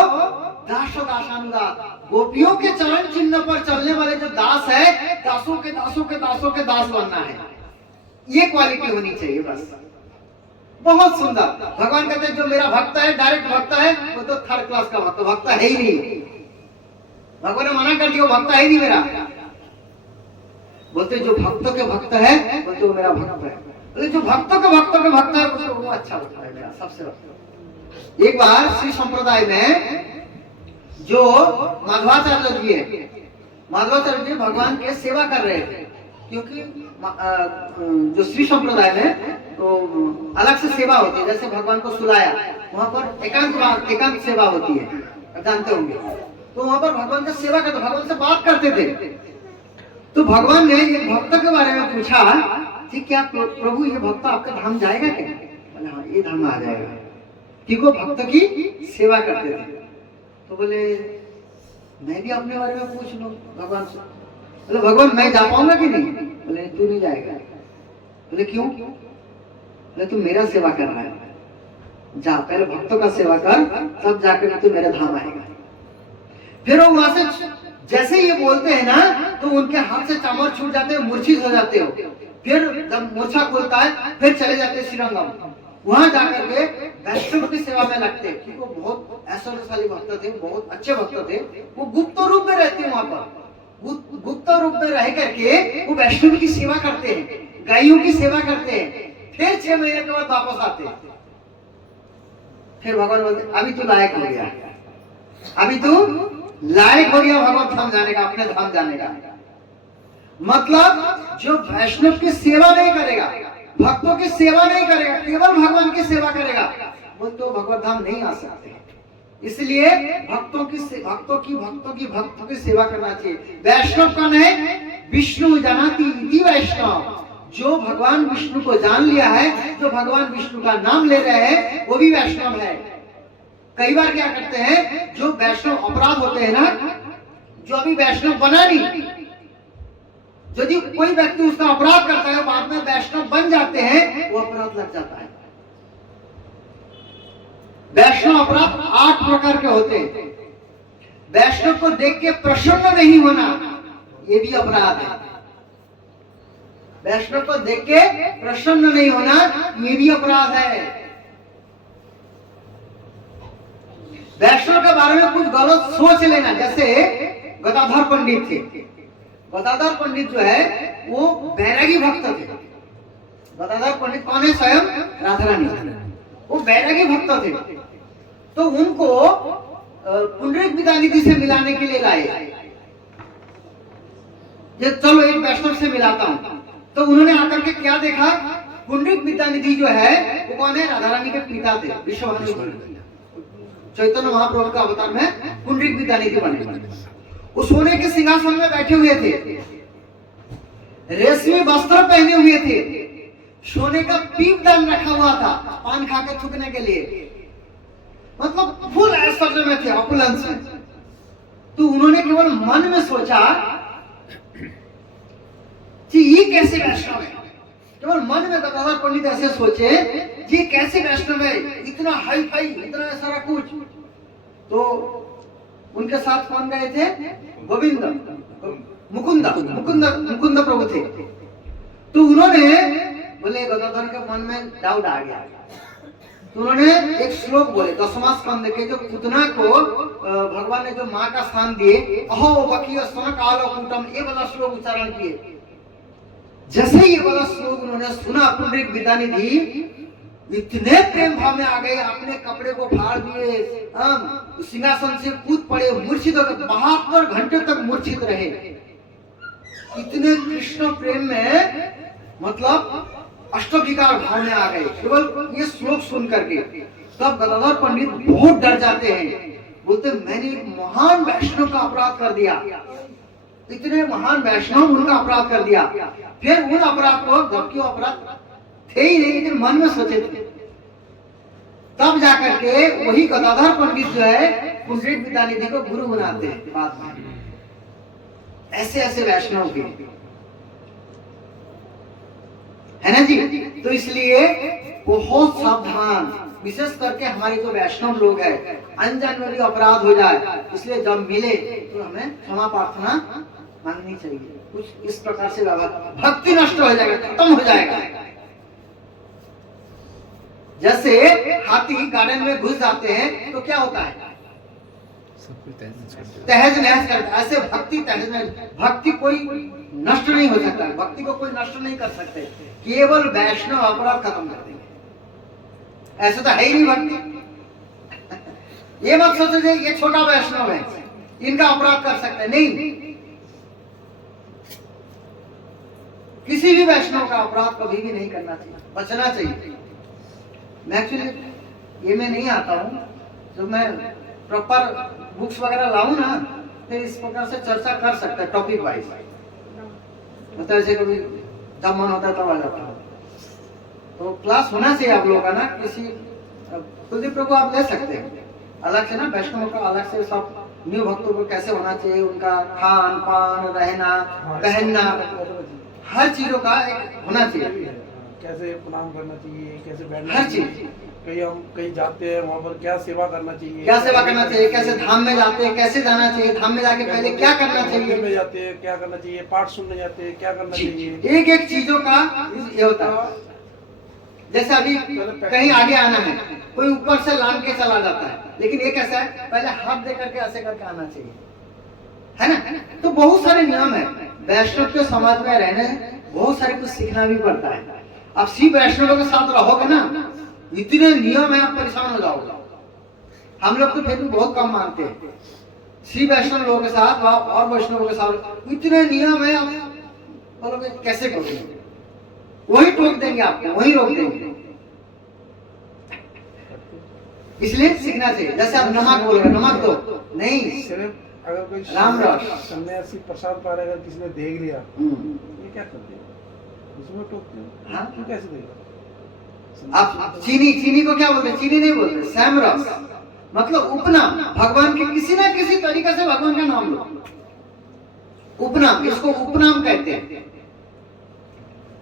दासो दासानुदास। गोपियों के चरण चिन्ह पर चलने वाले जो दास है, दासों के दासों के दासों के दास बनना है, ये क्वालिटी होनी चाहिए बस। बहुत सुंदर। भगवान कहते हैं जो मेरा भक्त है, डायरेक्ट भक्त है, वो तो थर्ड क्लास का भक्त है ही नहीं। भगवान ने मना कर दिया, वो भक्त है ही नहीं मेरा। बोलते जो भक्तों के भक्त है बोलते वो मेरा भक्त है। बोले जो भक्तों के भक्त है वो अच्छा भक्त है मेरा, सबसे भक्त। एक बार श्री संप्रदाय में जो माधवाचार्य जी है, माधवाचार्य जी भगवान के सेवा कर रहे थे, क्योंकि जो श्री संप्रदाय में तो अलग से सेवा होती है। जैसे भगवान को सुलाया, वहां पर एकांत सेवा होती है, जानते होंगे। तो वहां पर भगवान का सेवा करते, भगवान से बात करते थे। तो भगवान ने एक भक्त के बारे में पूछा कि क्या प्रभु ये भक्त आपका धाम जाएगा क्या? बोले हाँ, ये धाम आ जाएगा, क्योंकि वो भक्त की सेवा करते थे। तो बोले मैं भी अपने बारे में पूछ लूं भगवान से। बोले भगवान मैं जा पाऊंगा कि नहीं? बोले तू नहीं जाएगा। बोले क्यों? बोले तू मेरा सेवा कर रहा है, जा पहले भक्तों का सेवा कर, तब जाकर तू मेरे धाम आएगा। फिर वो वहां से जैसे ये बोलते हैं ना, तो उनके हाथ से चामर छूट जाते हैं, मूर्छित हो जाते हो। फिर जब मूर्छा खुलता है फिर चले जाते श्रीरंगम, वहां जाकर के वैष्णव की सेवा में लगते, क्योंकि वो बहुत ऐश्वर्यशाली भक्त थे, बहुत अच्छे भक्त थे। वो गुप्त रूप में रहते हैं, वहां पर गुप्त रूप में रह करके वो वैष्णव की सेवा करते हैं, गायों की सेवा करते हैं। फिर 6 महीने के बाद वापस आते हैं। फिर भगवान बोलते अभी तू लायक हो गया, अभी तू लायक हो गया भगवत धाम जाने का, अपने धाम जाने का। मतलब जो वैष्णव की सेवा नहीं करेगा, भक्तों की सेवा नहीं करेगा, केवल भगवान की सेवा करेगा, वो तो भगवत धाम नहीं आ सकते। इसलिए भक्तों की सेवा करना चाहिए। वैष्णव कौन है? विष्णु जानाति इति वैष्णव। जो भगवान विष्णु को जान लिया है, जो भगवान विष्णु का नाम ले रहे हैं, वो भी वैष्णव है। कई बार क्या करते हैं, जो वैष्णव अपराध होते हैं ना, जो अभी वैष्णव बना नहीं, यदि कोई व्यक्ति उसका अपराध करता है, बाद में वैष्णव बन जाते हैं, वो अपराध लग जाता है। वैष्णव अपराध 8 प्रकार के होते हैं। वैष्णव को देख के प्रसन्न नहीं होना, ये भी अपराध है। वैष्णव को देख के प्रसन्न नहीं होना, ये भी अपराध है। वैष्णव के बारे में कुछ गलत सोच लेना, जैसे गदाधर पंडित थे। गदाधर पंडित जो है वो बैरागी भक्त थे। गदाधर पंडित कौन है? स्वयं राधा रानी। वो बैरागी भक्त थे, तो उनको पुंडरीक विद्यानिधि से मिलाने के लिए लाए। ये चलो एक वैष्णव से मिलाता हूं। तो उन्होंने आकर के क्या देखा, पुंडरीक विद्यानिधि जो है वो कौन है? राधा रानी के पिता थे, विश्वभानु जी। चैतन्य महाप्रभु का अवतार में पुंडरीक विद्यानिधि बने। वो सोने के सिंहासन में बैठे हुए थे, रेशमी वस्त्र पहने हुए थे, सोने का पीपदान रखा हुआ था पान खा के थूकने के लिए। मतलब फुल ऐश्वर्य में थे, ऑपुलेंस में। तो उन्होंने केवल मन में सोचा कि ये कैसे वैष्णव है। केवल मन में गदाधर पंडित ऐसे सोचे ये कैसे वैष्णव है, इतना हाई फाई, इतना सारा कुछ। तो उनके साथ कौन गए थे? गोविंद, मुकुंद प्रभु थे। तो उन्होंने बोले, गदाधर के मन में डाउट आ गया, तो उन्होंने एक श्लोक बोले 10वां स्कंद के, जो पूतना को भगवान ने जो माँ का स्थान दिए, अहो बकीय सन कालो कूटम, ये वाला श्लोक उच्चारण किए। जैसे ये वाला श्लोक उन्होंने सुना, पुंडरीक विद्यानिधि इतने प्रेम भाव में आ गए, अपने कपड़े को फाड़ दिए, सिंहासन से कूद पड़े, मूर्छित हो गए, 72 घंटे तक मूर्छित रहे। इतने कृष्ण प्रेम में मतलब अष्टविकार भाव में आ गए केवल ये श्लोक सुन करके। तब गदाधर पंडित बहुत डर जाते हैं, बोलते मैंने एक महान वैष्णव का अपराध कर दिया, इतने महान वैष्णव उनका अपराध कर दिया। फिर उन अपराध को, जबकि अपराध थे ही नहीं लेकिन मन में सोचे थे, तब जाकर के वही गदाधर पंडित जो है पुंडरीक विद्यानिधि को गुरु बनाते हैं बाद में। ऐसे ऐसे वैष्णव के है ना जी। तो इसलिए बहुत सावधान, विशेष करके हमारे जो वैष्णव लोग हैं, अनजान में भी अपराध हो जाए, इसलिए जब मिले तो हमें क्षमा प्रार्थना मांगनी चाहिए। कुछ इस प्रकार से भक्ति नष्ट हो जाएगा, खत्म हो जाएगा। जैसे हाथी गार्डन में घुस जाते हैं तो क्या होता है, तहस नहस करता है। ऐसे भक्ति तहस नहस, भक्ति कोई नष्ट नहीं हो सकता, भक्ति को कोई नष्ट नहीं कर सकते, केवल वैष्णव अपराध खत्म कर देंगे। ऐसा तो है ही नहीं भक्ति। ये मत सोचो ये छोटा वैष्णव है, इनका अपराध कर सकते हैं, नहीं। किसी भी वैष्णव का अपराध कभी भी नहीं करना चाहिए, बचना चाहिए। मैं एक्चुअली ये मैं नहीं आता हूँ, तो मैं प्रॉपर बुक्स वगैरह लाऊं ना, फिर इस प्रकार से चर्चा कर सकते हैं टॉपिक वाइज। मतलब ऐसे कभी जब मन होता है तब आ जाता है। तो क्लास होना चाहिए आप लोगों का ना, किसी कुलदीप प्रभु आप ले सकते हैं अलग से ना, वैष्णव का अलग से, सब न्यू भक्तों को कैसे होना चाहिए, उनका खान पान, रहना पहनना, हर चीजों का एक होना चाहिए, कैसे प्रणाम करना चाहिए, कैसे बैठना, हर चीज। कहीं हम कहीं जाते हैं वहाँ पर क्या सेवा करना चाहिए, क्या सेवा करना चाहिए, कैसे धाम में जाते हैं कैसे जाना चाहिए, धाम में जाके पहले क्या करना चाहिए, मंदिर में जाते हैं क्या करना चाहिए, पाठ सुनने जाते हैं क्या करना चाहिए, एक एक चीजों का ये होता है। जैसे अभी कहीं आगे आना है, कोई ऊपर से लांग के चला जाता है, लेकिन ये कैसा है, पहले हाथ दे करके ऐसे करके आना चाहिए, है ना। तो बहुत सारे नियम है, वैष्णव के समाज में रहने बहुत सारे कुछ सीखना भी पड़ता है। अब शिव वैष्णवों के साथ रहोगे ना, इतने नियम है, आप परेशान हो जाओगे। हम लोग तो फिर भी बहुत कम मानते हैं, शिव वैष्णव लोगों के साथ और वैष्णवों के साथ इतने नियम है, आप बोलोगे कैसे करोगे, वही टोक देंगे आपको, वही रोक देंगे। इसलिए सीखना चाहिए। जैसे आप नमक बोलोगे, नमक दो नहीं, सिर्फ अगर कोई राम सन्यासी प्रसाद पा रहा है, अगर किसी ने देख लिया ये क्या करते हैं, उसमें टोकते हैं। हाँ, तू कैसे देगा? आप चीनी को क्या बोलते हैं, चीनी नहीं बोलते, सैमरस, मतलब उपनाम, भगवान के किसी ना किसी तरीके से भगवान का नाम लो, उपनाम, इसको उपनाम कहते हैं।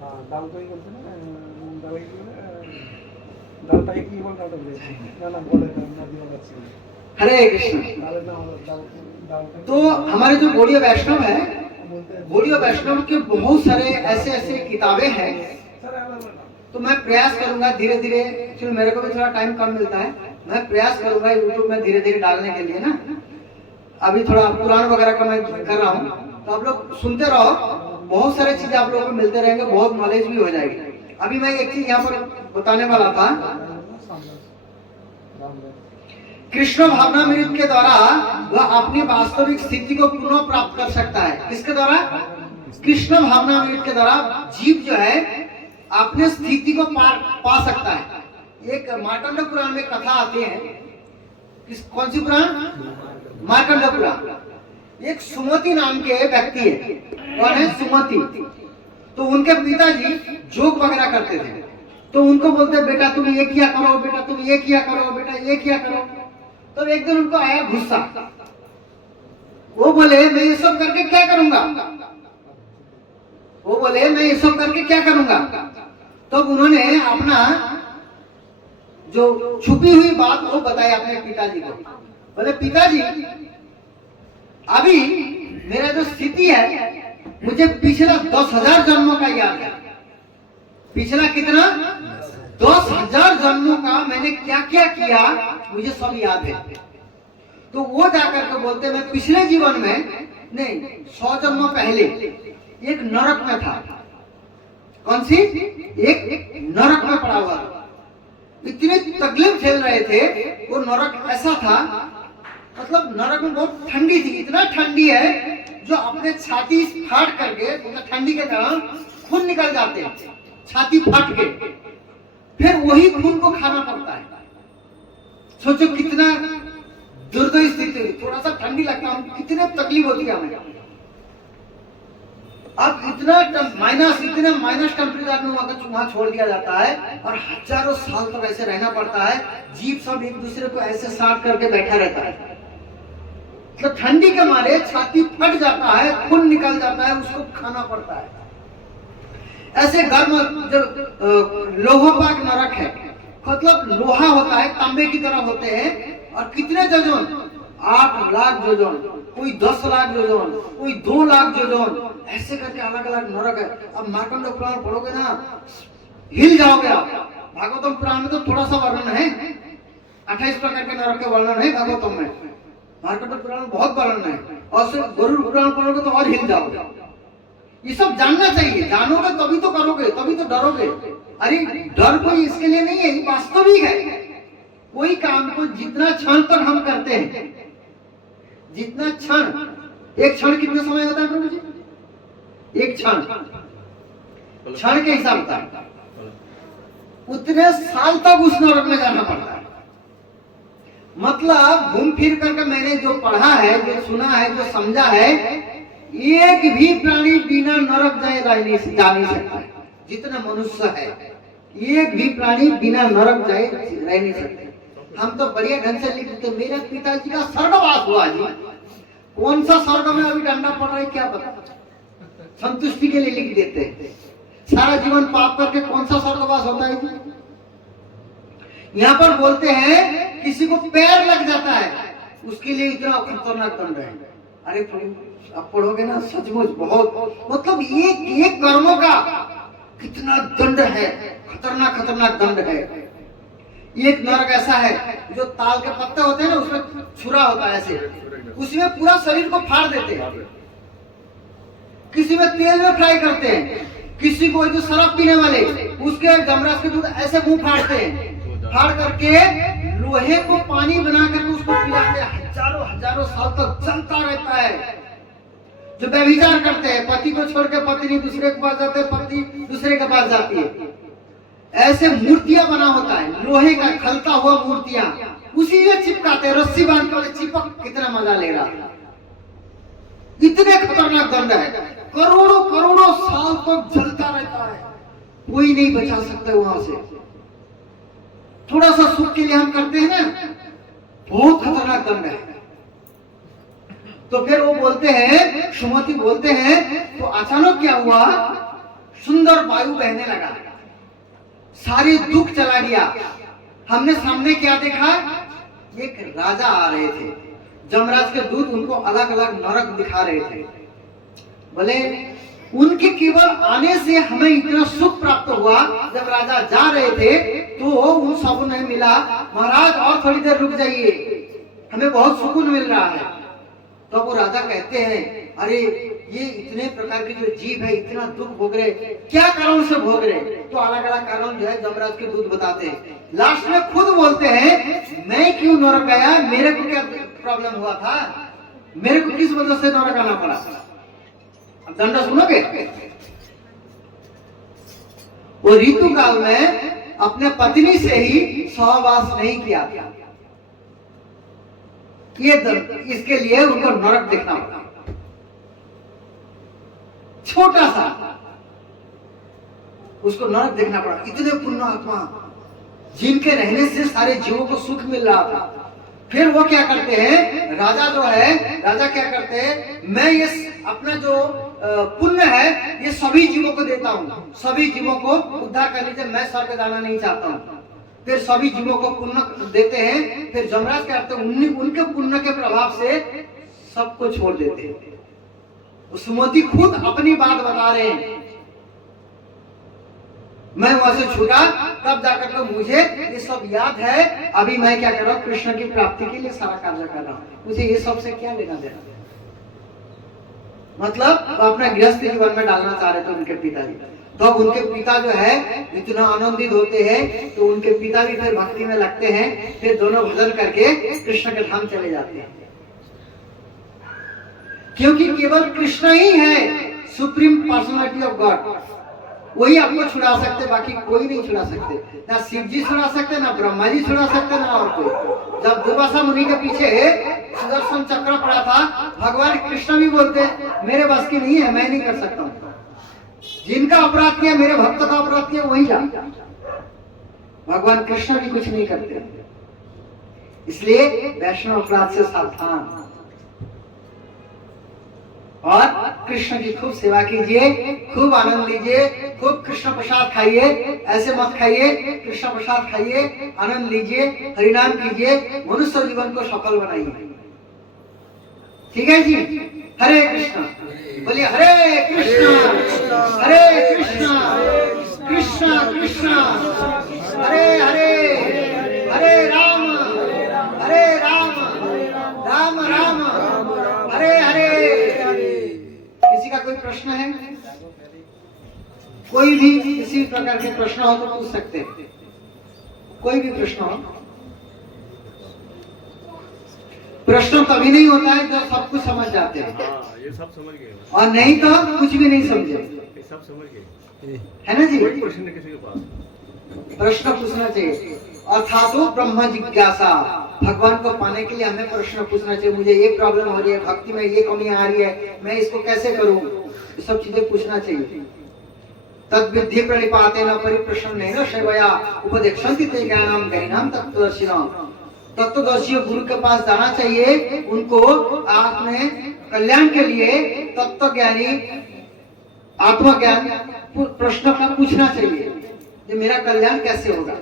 हाँ, दाल तो ही बोलते हैं ना, दाल टाइप की बोल रहा था ना, बोले हरे कृष्ण। तो हमारे जो गौड़ीय वैष्णव है, गौड़ीय वैष्णव के बहुत सारे ऐसे ऐसे किताबें हैं। तो मैं प्रयास करूंगा धीरे धीरे, एक्चुअली मेरे को भी थोड़ा टाइम कम मिलता है, मैं प्रयास करूंगा यूट्यूब में धीरे धीरे डालने के लिए ना। अभी थोड़ा पुराण वगैरह का मैं कर रहा हूँ, तो आप लोग सुनते रहो, बहुत सारे चीजें आप लोगों को मिलते रहेंगे, बहुत नॉलेज भी हो जाएगी। अभी मैं एक चीज यहाँ पर बताने वाला था, कृष्ण भावनामृत के द्वारा वह अपनी वास्तविक स्थिति को पुनः प्राप्त कर सकता है। किसके द्वारा? कृष्ण भावनामृत के द्वारा जीव जो है अपने स्थिति को पा सकता है। एक मार्कंड पुराण में कथा आती है, कौन सी पुराण? मार्कंड पुराण। एक सुमति नाम के व्यक्ति है, कौन है? सुमति। तो उनके पिताजी जोग वगैरह करते थे, तो उनको बोलते बेटा तुम ये किया करो, बेटा तुम ये किया करो, बेटा ये किया करो। तो एक दिन उनको आया गुस्सा, वो बोले मैं ये सब करके क्या करूंगा, वो बोले मैं ये सब करके क्या करूंगा। तो उन्होंने अपना जो छुपी हुई बात वो बताई अपने पिताजी को। बोले पिताजी अभी मेरा जो स्थिति है, मुझे पिछला 10,000 जन्मों का याद है। पिछला कितना? 10,000 जन्मों का मैंने क्या क्या किया मुझे सब याद है। तो वो जाकर के बोलते मैं पिछले जीवन में नहीं, 100 जन्मों पहले एक नरक में था। कौन सी? एक नरक में पड़ा हुआ। इतने तकलीफ झेल रहे थे। वो नरक ऐसा था, मतलब नरक में बहुत ठंडी थी, इतना ठंडी है जो अपने छाती फाड़ करके, मतलब ठंडी के कारण खून निकल जाते हैं, छाती फाट के, फिर वही खून को खाना पड़ता है। सोचो कितना दुर्दय स्थिति, थोड़ा सा ठंडी लगता है, कितने तकलीफ होती है हमें। अब इतना माइनस टेम्परेचर में वहां छोड़ दिया जाता है और हजारों साल तक ऐसे रहना पड़ता है। जीव सब एक दूसरे को ऐसे साथ करके बैठा रहता है, तो ठंडी के मारे छाती फट जाता है, खून निकल जाता है, उसको खाना पड़ता है। ऐसे गर्म जो लोहोपाक नरक है, मतलब लोहा होता है, तांबे की तरह होते हैं, और कितने जोजन, 8 लाख जोजन, कोई 10 लाख जोजन, कोई 2 लाख जोजन, ऐसे करके अलग अलग नरक है। अब मार्कंड पुराण पढ़ोगे ना, हिल जाओगे आप। भागवतम पुराण में तो थोड़ा सा वर्णन है, 28 प्रकार के नरक के वर्णन है भागवतम में, मार्कंड पुराण में बहुत वर्णन है, और फिर गरुड़ पुराण पढ़ोगे तो और हिल जाओगे। ये सब जानना चाहिए, जानोगे तभी तो करोगे, तभी तो डरोगे। अरे डर कोई इसके लिए नहीं है, ये वास्तविक है। कोई काम को जितना क्षण तक हम करते हैं, जितना क्षण, एक क्षण कितने समय होता है प्रभु जी? एक क्षण के हिसाब से उतने साल तक उस नरक में जाना पड़ता है। मतलब घूम फिर करके मैंने जो पढ़ा है, जो सुना है, जो समझा है, एक भी प्राणी बिना नरक जाए जा नहीं सकता है। जितना मनुष्य है, एक भी प्राणी बिना नरक जाए रह नहीं सकते। हम तो बढ़िया ढंग से लिख देते, मेरे पिताजी का स्वर्गवास हुआ जी, कौन सा स्वर्ग में अभी डंडा पड़ रहा है क्या पता, संतुष्टि के लिए लिख देते हैं। सारा जीवन पाप करके कौन सा स्वर्गवास होता है जी? यहाँ पर बोलते हैं किसी को पैर लग जाता है, उसके लिए इतना खतरनाक दंड है। अरे आप पढ़ोगे ना, सचमुच बहुत, मतलब एक कर्मों का कितना दंड है, खतरनाक खतरनाक दंड है। एक नरक ऐसा है जो ताल के पत्ते होते हैं ना, उसमें छुरा होता है ऐसे, उसमें पूरा शरीर को फाड़ देते हैं। किसी में तेल में फ्राई करते हैं, किसी को जो शराब पीने वाले, उसके जमरास के दूध ऐसे मुंह फाड़ते हैं, फाड़ करके लोहे को पानी बना करके उसको पिलाते हैं। हजारों साल तक चलता रहता है। जो व्यभिचार करते हैं, पति को छोड़ के पत्नी दूसरे के पास जाते हैं, पत्नी दूसरे के पास जाती है, ऐसे मूर्तियां बना होता है, लोहे का खलता हुआ मूर्तियां, उसी में चिपकाते हैं, रस्सी बांध के चिपक, कितना मजा ले रहा है। इतने खतरनाक दंड है, करोड़ों साल तक जलता रहता है, कोई नहीं बचा सकता वहां से। थोड़ा सा सुख के लिए हम करते हैं ना, बहुत खतरनाक दंड है। तो फिर वो बोलते हैं, सुमति बोलते हैं, तो अचानक क्या हुआ, सुंदर वायु बहने लगा, सारे दुख चला गया। हमने सामने क्या देखा, एक राजा आ रहे थे, जमराज के दूत उनको अलग अलग नरक दिखा रहे थे। बोले उनके केवल आने से हमें इतना सुख प्राप्त हुआ, जब राजा जा रहे थे तो उन सबको नहीं मिला, महाराज और थोड़ी देर रुक जाइए, हमें बहुत सुकून मिल रहा है। तो वो राजा कहते हैं, अरे ये इतने प्रकार के जो जीव है इतना दुख भोग रहे, क्या कारण से भोग रहे? तो अलग अलग कारण जो है जमराज के दूत बताते हैं। लास्ट में खुद बोलते हैं, मैं क्यों नरक गया, मेरे को क्या प्रॉब्लम हुआ था, मेरे को किस वजह से नरक आना पड़ा। अब दंड सुनोगे, वो ऋतु काल में अपने पत्नी से ही सहवास नहीं किया था, ये इसके लिए उनको नरक देखना पड़ा। छोटा सा उसको नरक देखना पड़ा। इतने पुण्य आत्मा जिनके रहने से सारे जीवों को सुख मिल रहा था। फिर वो क्या करते हैं, राजा जो है, राजा क्या करते हैं, मैं ये अपना जो पुण्य है ये सभी जीवों को देता हूँ, सभी जीवों को उद्धार कर लीजिए, मैं स्वर्ग जाना नहीं चाहता हूँ। फिर सभी जीवों को पुण्य देते हैं। फिर जमराज क्या करते हैं, उनके पुण्य के प्रभाव से सबको छोड़ देते हैं। सुमति खुद अपनी बात बता रहे हैं, मैं वहां से छूटा तब जाकर के मुझे ये सब याद है। अभी मैं क्या कर रहा हूँ, कृष्ण की प्राप्ति के लिए सारा कार्य कर रहा हूँ, मुझे ये सब से क्या लेना देना। मतलब अपना गृहस्थ जीवन में डालना चाह रहे थे उनके पिताजी। तो अब उनके पिता जो है इतना आनंदित होते हैं, तो उनके पिता भी फिर भक्ति में लगते हैं, फिर दोनों भजन करके कृष्ण के धाम चले जाते हैं। क्योंकि केवल कृष्ण ही है सुप्रीम पर्सनालिटी ऑफ गॉड, वही आपको छुड़ा सकते, बाकी कोई नहीं छुड़ा सकते। ना शिव जी छुड़ा सकते, ना ब्रह्मा जी छुड़ा सकते, ना और कोई। जब दुर्वासा मुनि के पीछे सुदर्शन चक्र पड़ा था, भगवान कृष्ण भी बोलते मेरे बस की नहीं है, मैं नहीं कर सकता हूँ। जिनका अपराध किया, मेरे भक्त का अपराध किया, वही जा। भगवान कृष्ण भी कुछ नहीं करते। इसलिए वैष्णव अपराध से सावधान, और कृष्ण की खूब सेवा कीजिए, खूब आनंद लीजिए, खूब कृष्ण प्रसाद खाइए। ऐसे मत खाइए, कृष्ण प्रसाद खाइए, आनंद लीजिए, हरिनाम कीजिए, मनुष्य जीवन को सफल बनाइए। ठीक है जी। हरे कृष्ण, बोलिए हरे कृष्ण, हरे कृष्ण, कृष्ण कृष्ण हरे हरे, हरे राम, राम राम हरे हरे। किसी का कोई प्रश्न है? कोई भी किसी प्रकार के प्रश्न हो तो पूछ सकते हैं, कोई भी प्रश्न हो। प्रश्न तभी नहीं होता है जब सब कुछ समझ जाते हैं। ये सब समझ गए, और नहीं तो कुछ भी नहीं समझे, ये सब समझ गए, है ना जी। कोई प्रश्न किसी के पास प्रश्न पूछना चाहिए, अर्थात ब्रह्म जिज्ञासा। भगवान को पाने के लिए हमें प्रश्न पूछना चाहिए। मुझे ये प्रॉब्लम हो रही है, भक्ति में ये कमी आ रही है, मैं इसको कैसे करूं, ये सब चीजें पूछना चाहिए। तद विद्धि प्रणिपातेन परिप्रश्नेन सेवया उपदेक्षन्ति ते ज्ञानम गहनम तत्त्वदर्शिनः। तत्वदर्शी गुरु के पास जाना चाहिए, उनको आपने कल्याण के लिए तत्वज्ञानी आत्मज्ञान प्रश्न का पूछना चाहिए, जो मेरा कल्याण कैसे होगा।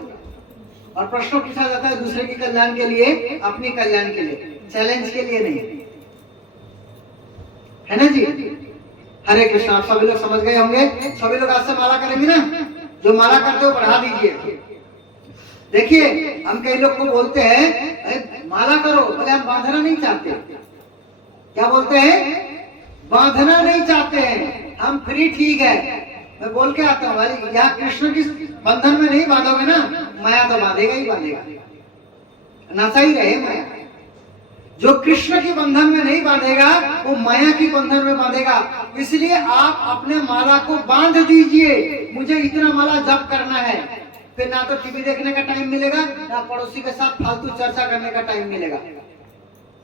और प्रश्न पूछा जाता है दूसरे के कल्याण के लिए, अपने कल्याण के लिए, चैलेंज के लिए नहीं, है ना जी। हरे कृष्ण। आप सभी लोग समझ गए होंगे। सभी लोग आज से माला करेंगे ना, जो माला करते हो बढ़ा दीजिए। देखिए हम कई लोग को बोलते हैं माला करो, बोले हम बांधना नहीं चाहते। क्या बोलते हैं? बांधना नहीं चाहते हैं हम, फ्री ठीक है। मैं बोल के आता हूँ भाई, यहाँ कृष्ण की बंधन में नहीं बांधोगे ना, माया तो बांधेगा ही बांधेगा, नशा ही रहे माया। जो कृष्ण की बंधन में नहीं बांधेगा वो माया की बंधन में बांधेगा। इसलिए आप अपने माला को बांध दीजिए। मुझे इतना माला जप करना है, फिर ना तो टीवी देखने का टाइम मिलेगा, ना पड़ोसी के साथ फालतू चर्चा करने का टाइम मिलेगा।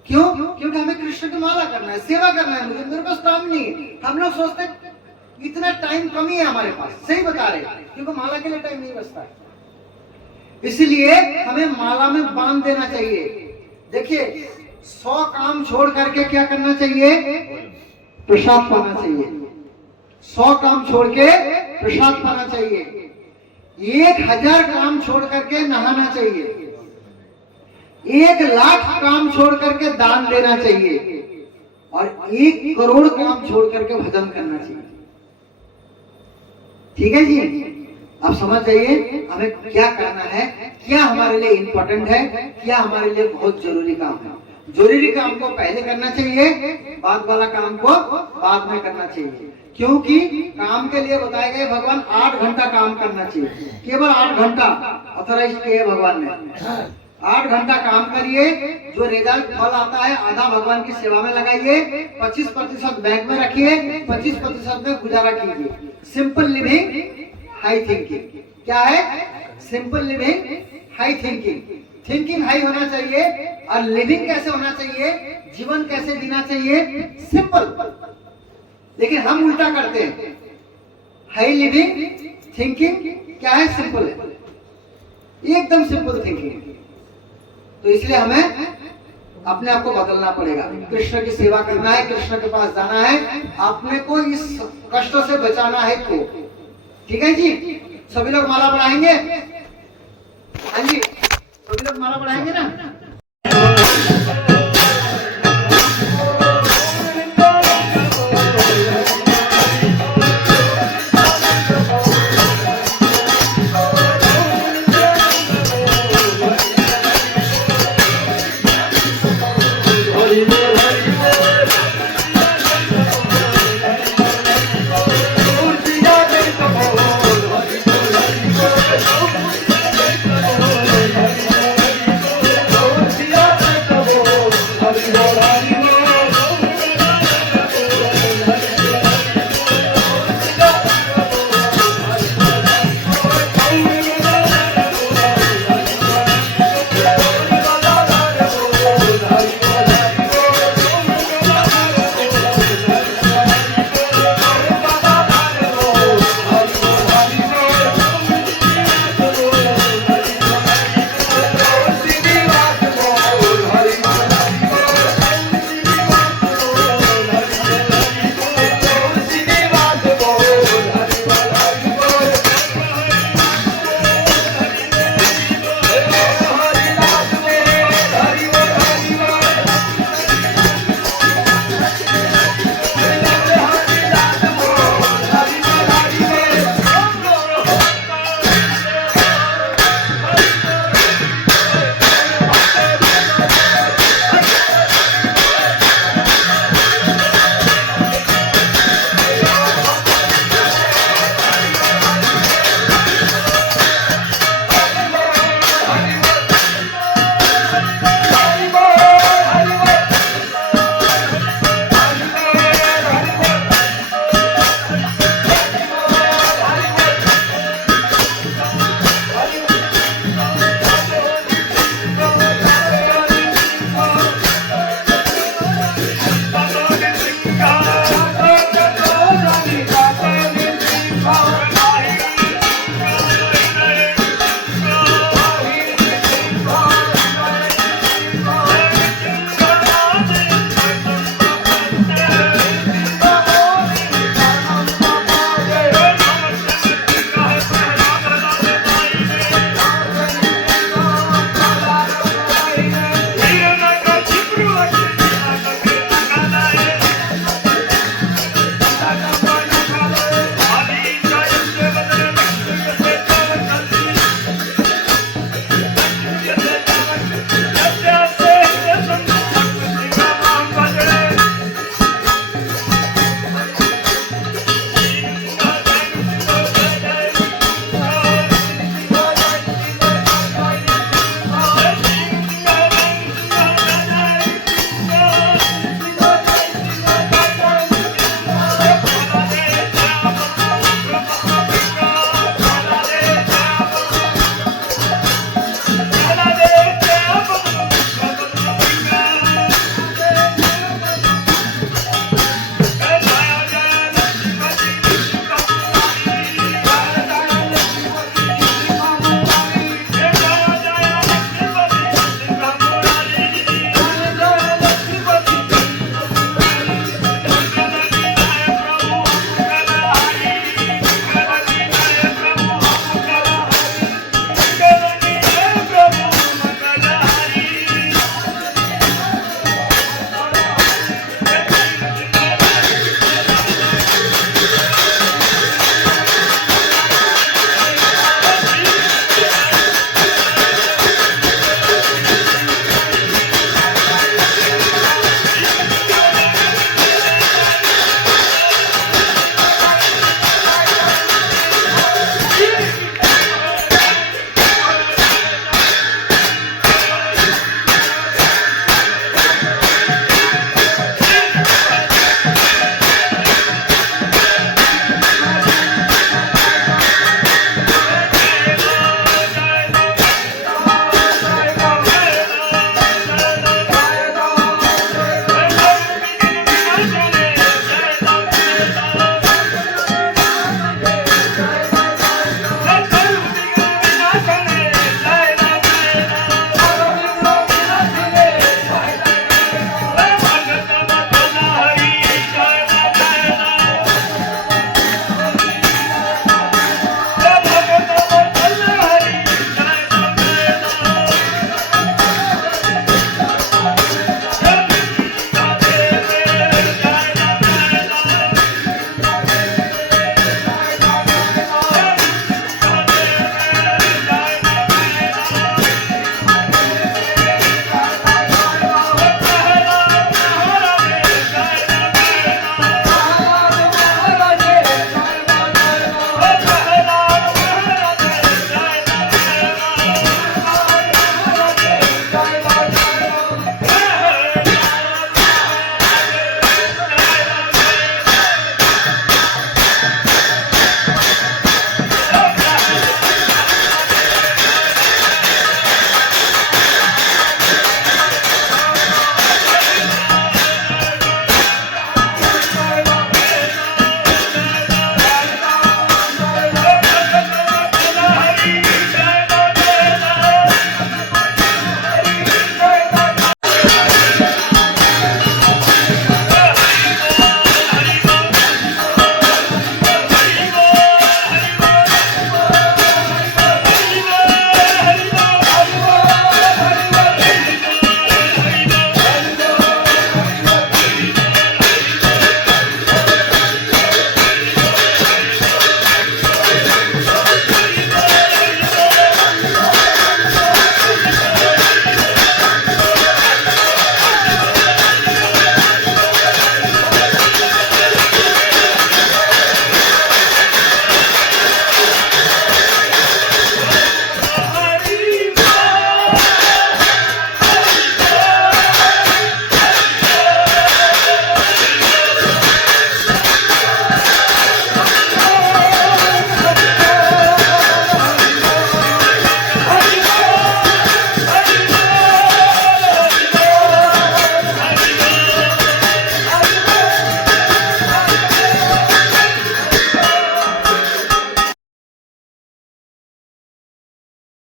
क्यों? क्योंकि हमें कृष्ण की माला करना है, सेवा करना है। मुझे मेरे पास टाइम नहीं है। हम लोग सोचते इतना टाइम कमी है हमारे पास, सही बता रहे, क्योंकि माला के लिए टाइम नहीं बचता है। इसलिए हमें माला में बांध देना चाहिए। देखिए 100 काम छोड़ करके क्या करना चाहिए? प्रसाद पाना चाहिए। 100 काम छोड़ के प्रसाद पाना चाहिए। 1000 काम छोड़ करके नहाना चाहिए। 1,00,000 काम छोड़ करके दान देना चाहिए, और 1 करोड़ काम छोड़ करके भजन करना चाहिए। ठीक है जी। आप समझ जाइए हमें क्या करना है, क्या हमारे लिए इंपॉर्टेंट है, क्या हमारे लिए बहुत जरूरी काम है। जरूरी काम को पहले करना चाहिए, बाद वाला काम को बाद में करना चाहिए। क्योंकि काम के लिए बताए गए भगवान 8 घंटा काम करना चाहिए, केवल 8 घंटा ऑथराइज किए है भगवान ने। 8 घंटा काम करिए, जो रिजल्ट फल आता है आधा भगवान की सेवा में लगाइए, 25% बैंक में रखिए, 25% में गुजारा कीजिए। Simple living high thinking. क्या है? Simple living high thinking. Thinking high होना चाहिए, और लिविंग कैसे होना चाहिए, जीवन कैसे जीना चाहिए, सिंपल। लेकिन हम उल्टा करते हैं। हाई लिविंग थिंकिंग क्या है? सिंपल है, एकदम सिंपल थिंकिंग। तो इसलिए हमें अपने आप को बदलना पड़ेगा। कृष्ण की सेवा करना है, कृष्ण के पास जाना है, अपने को इस कष्ट से बचाना है। तो ठीक है जी। सभी लोग माला बढ़ाएंगे? हाँ जी, सभी लोग माला बढ़ाएंगे ना।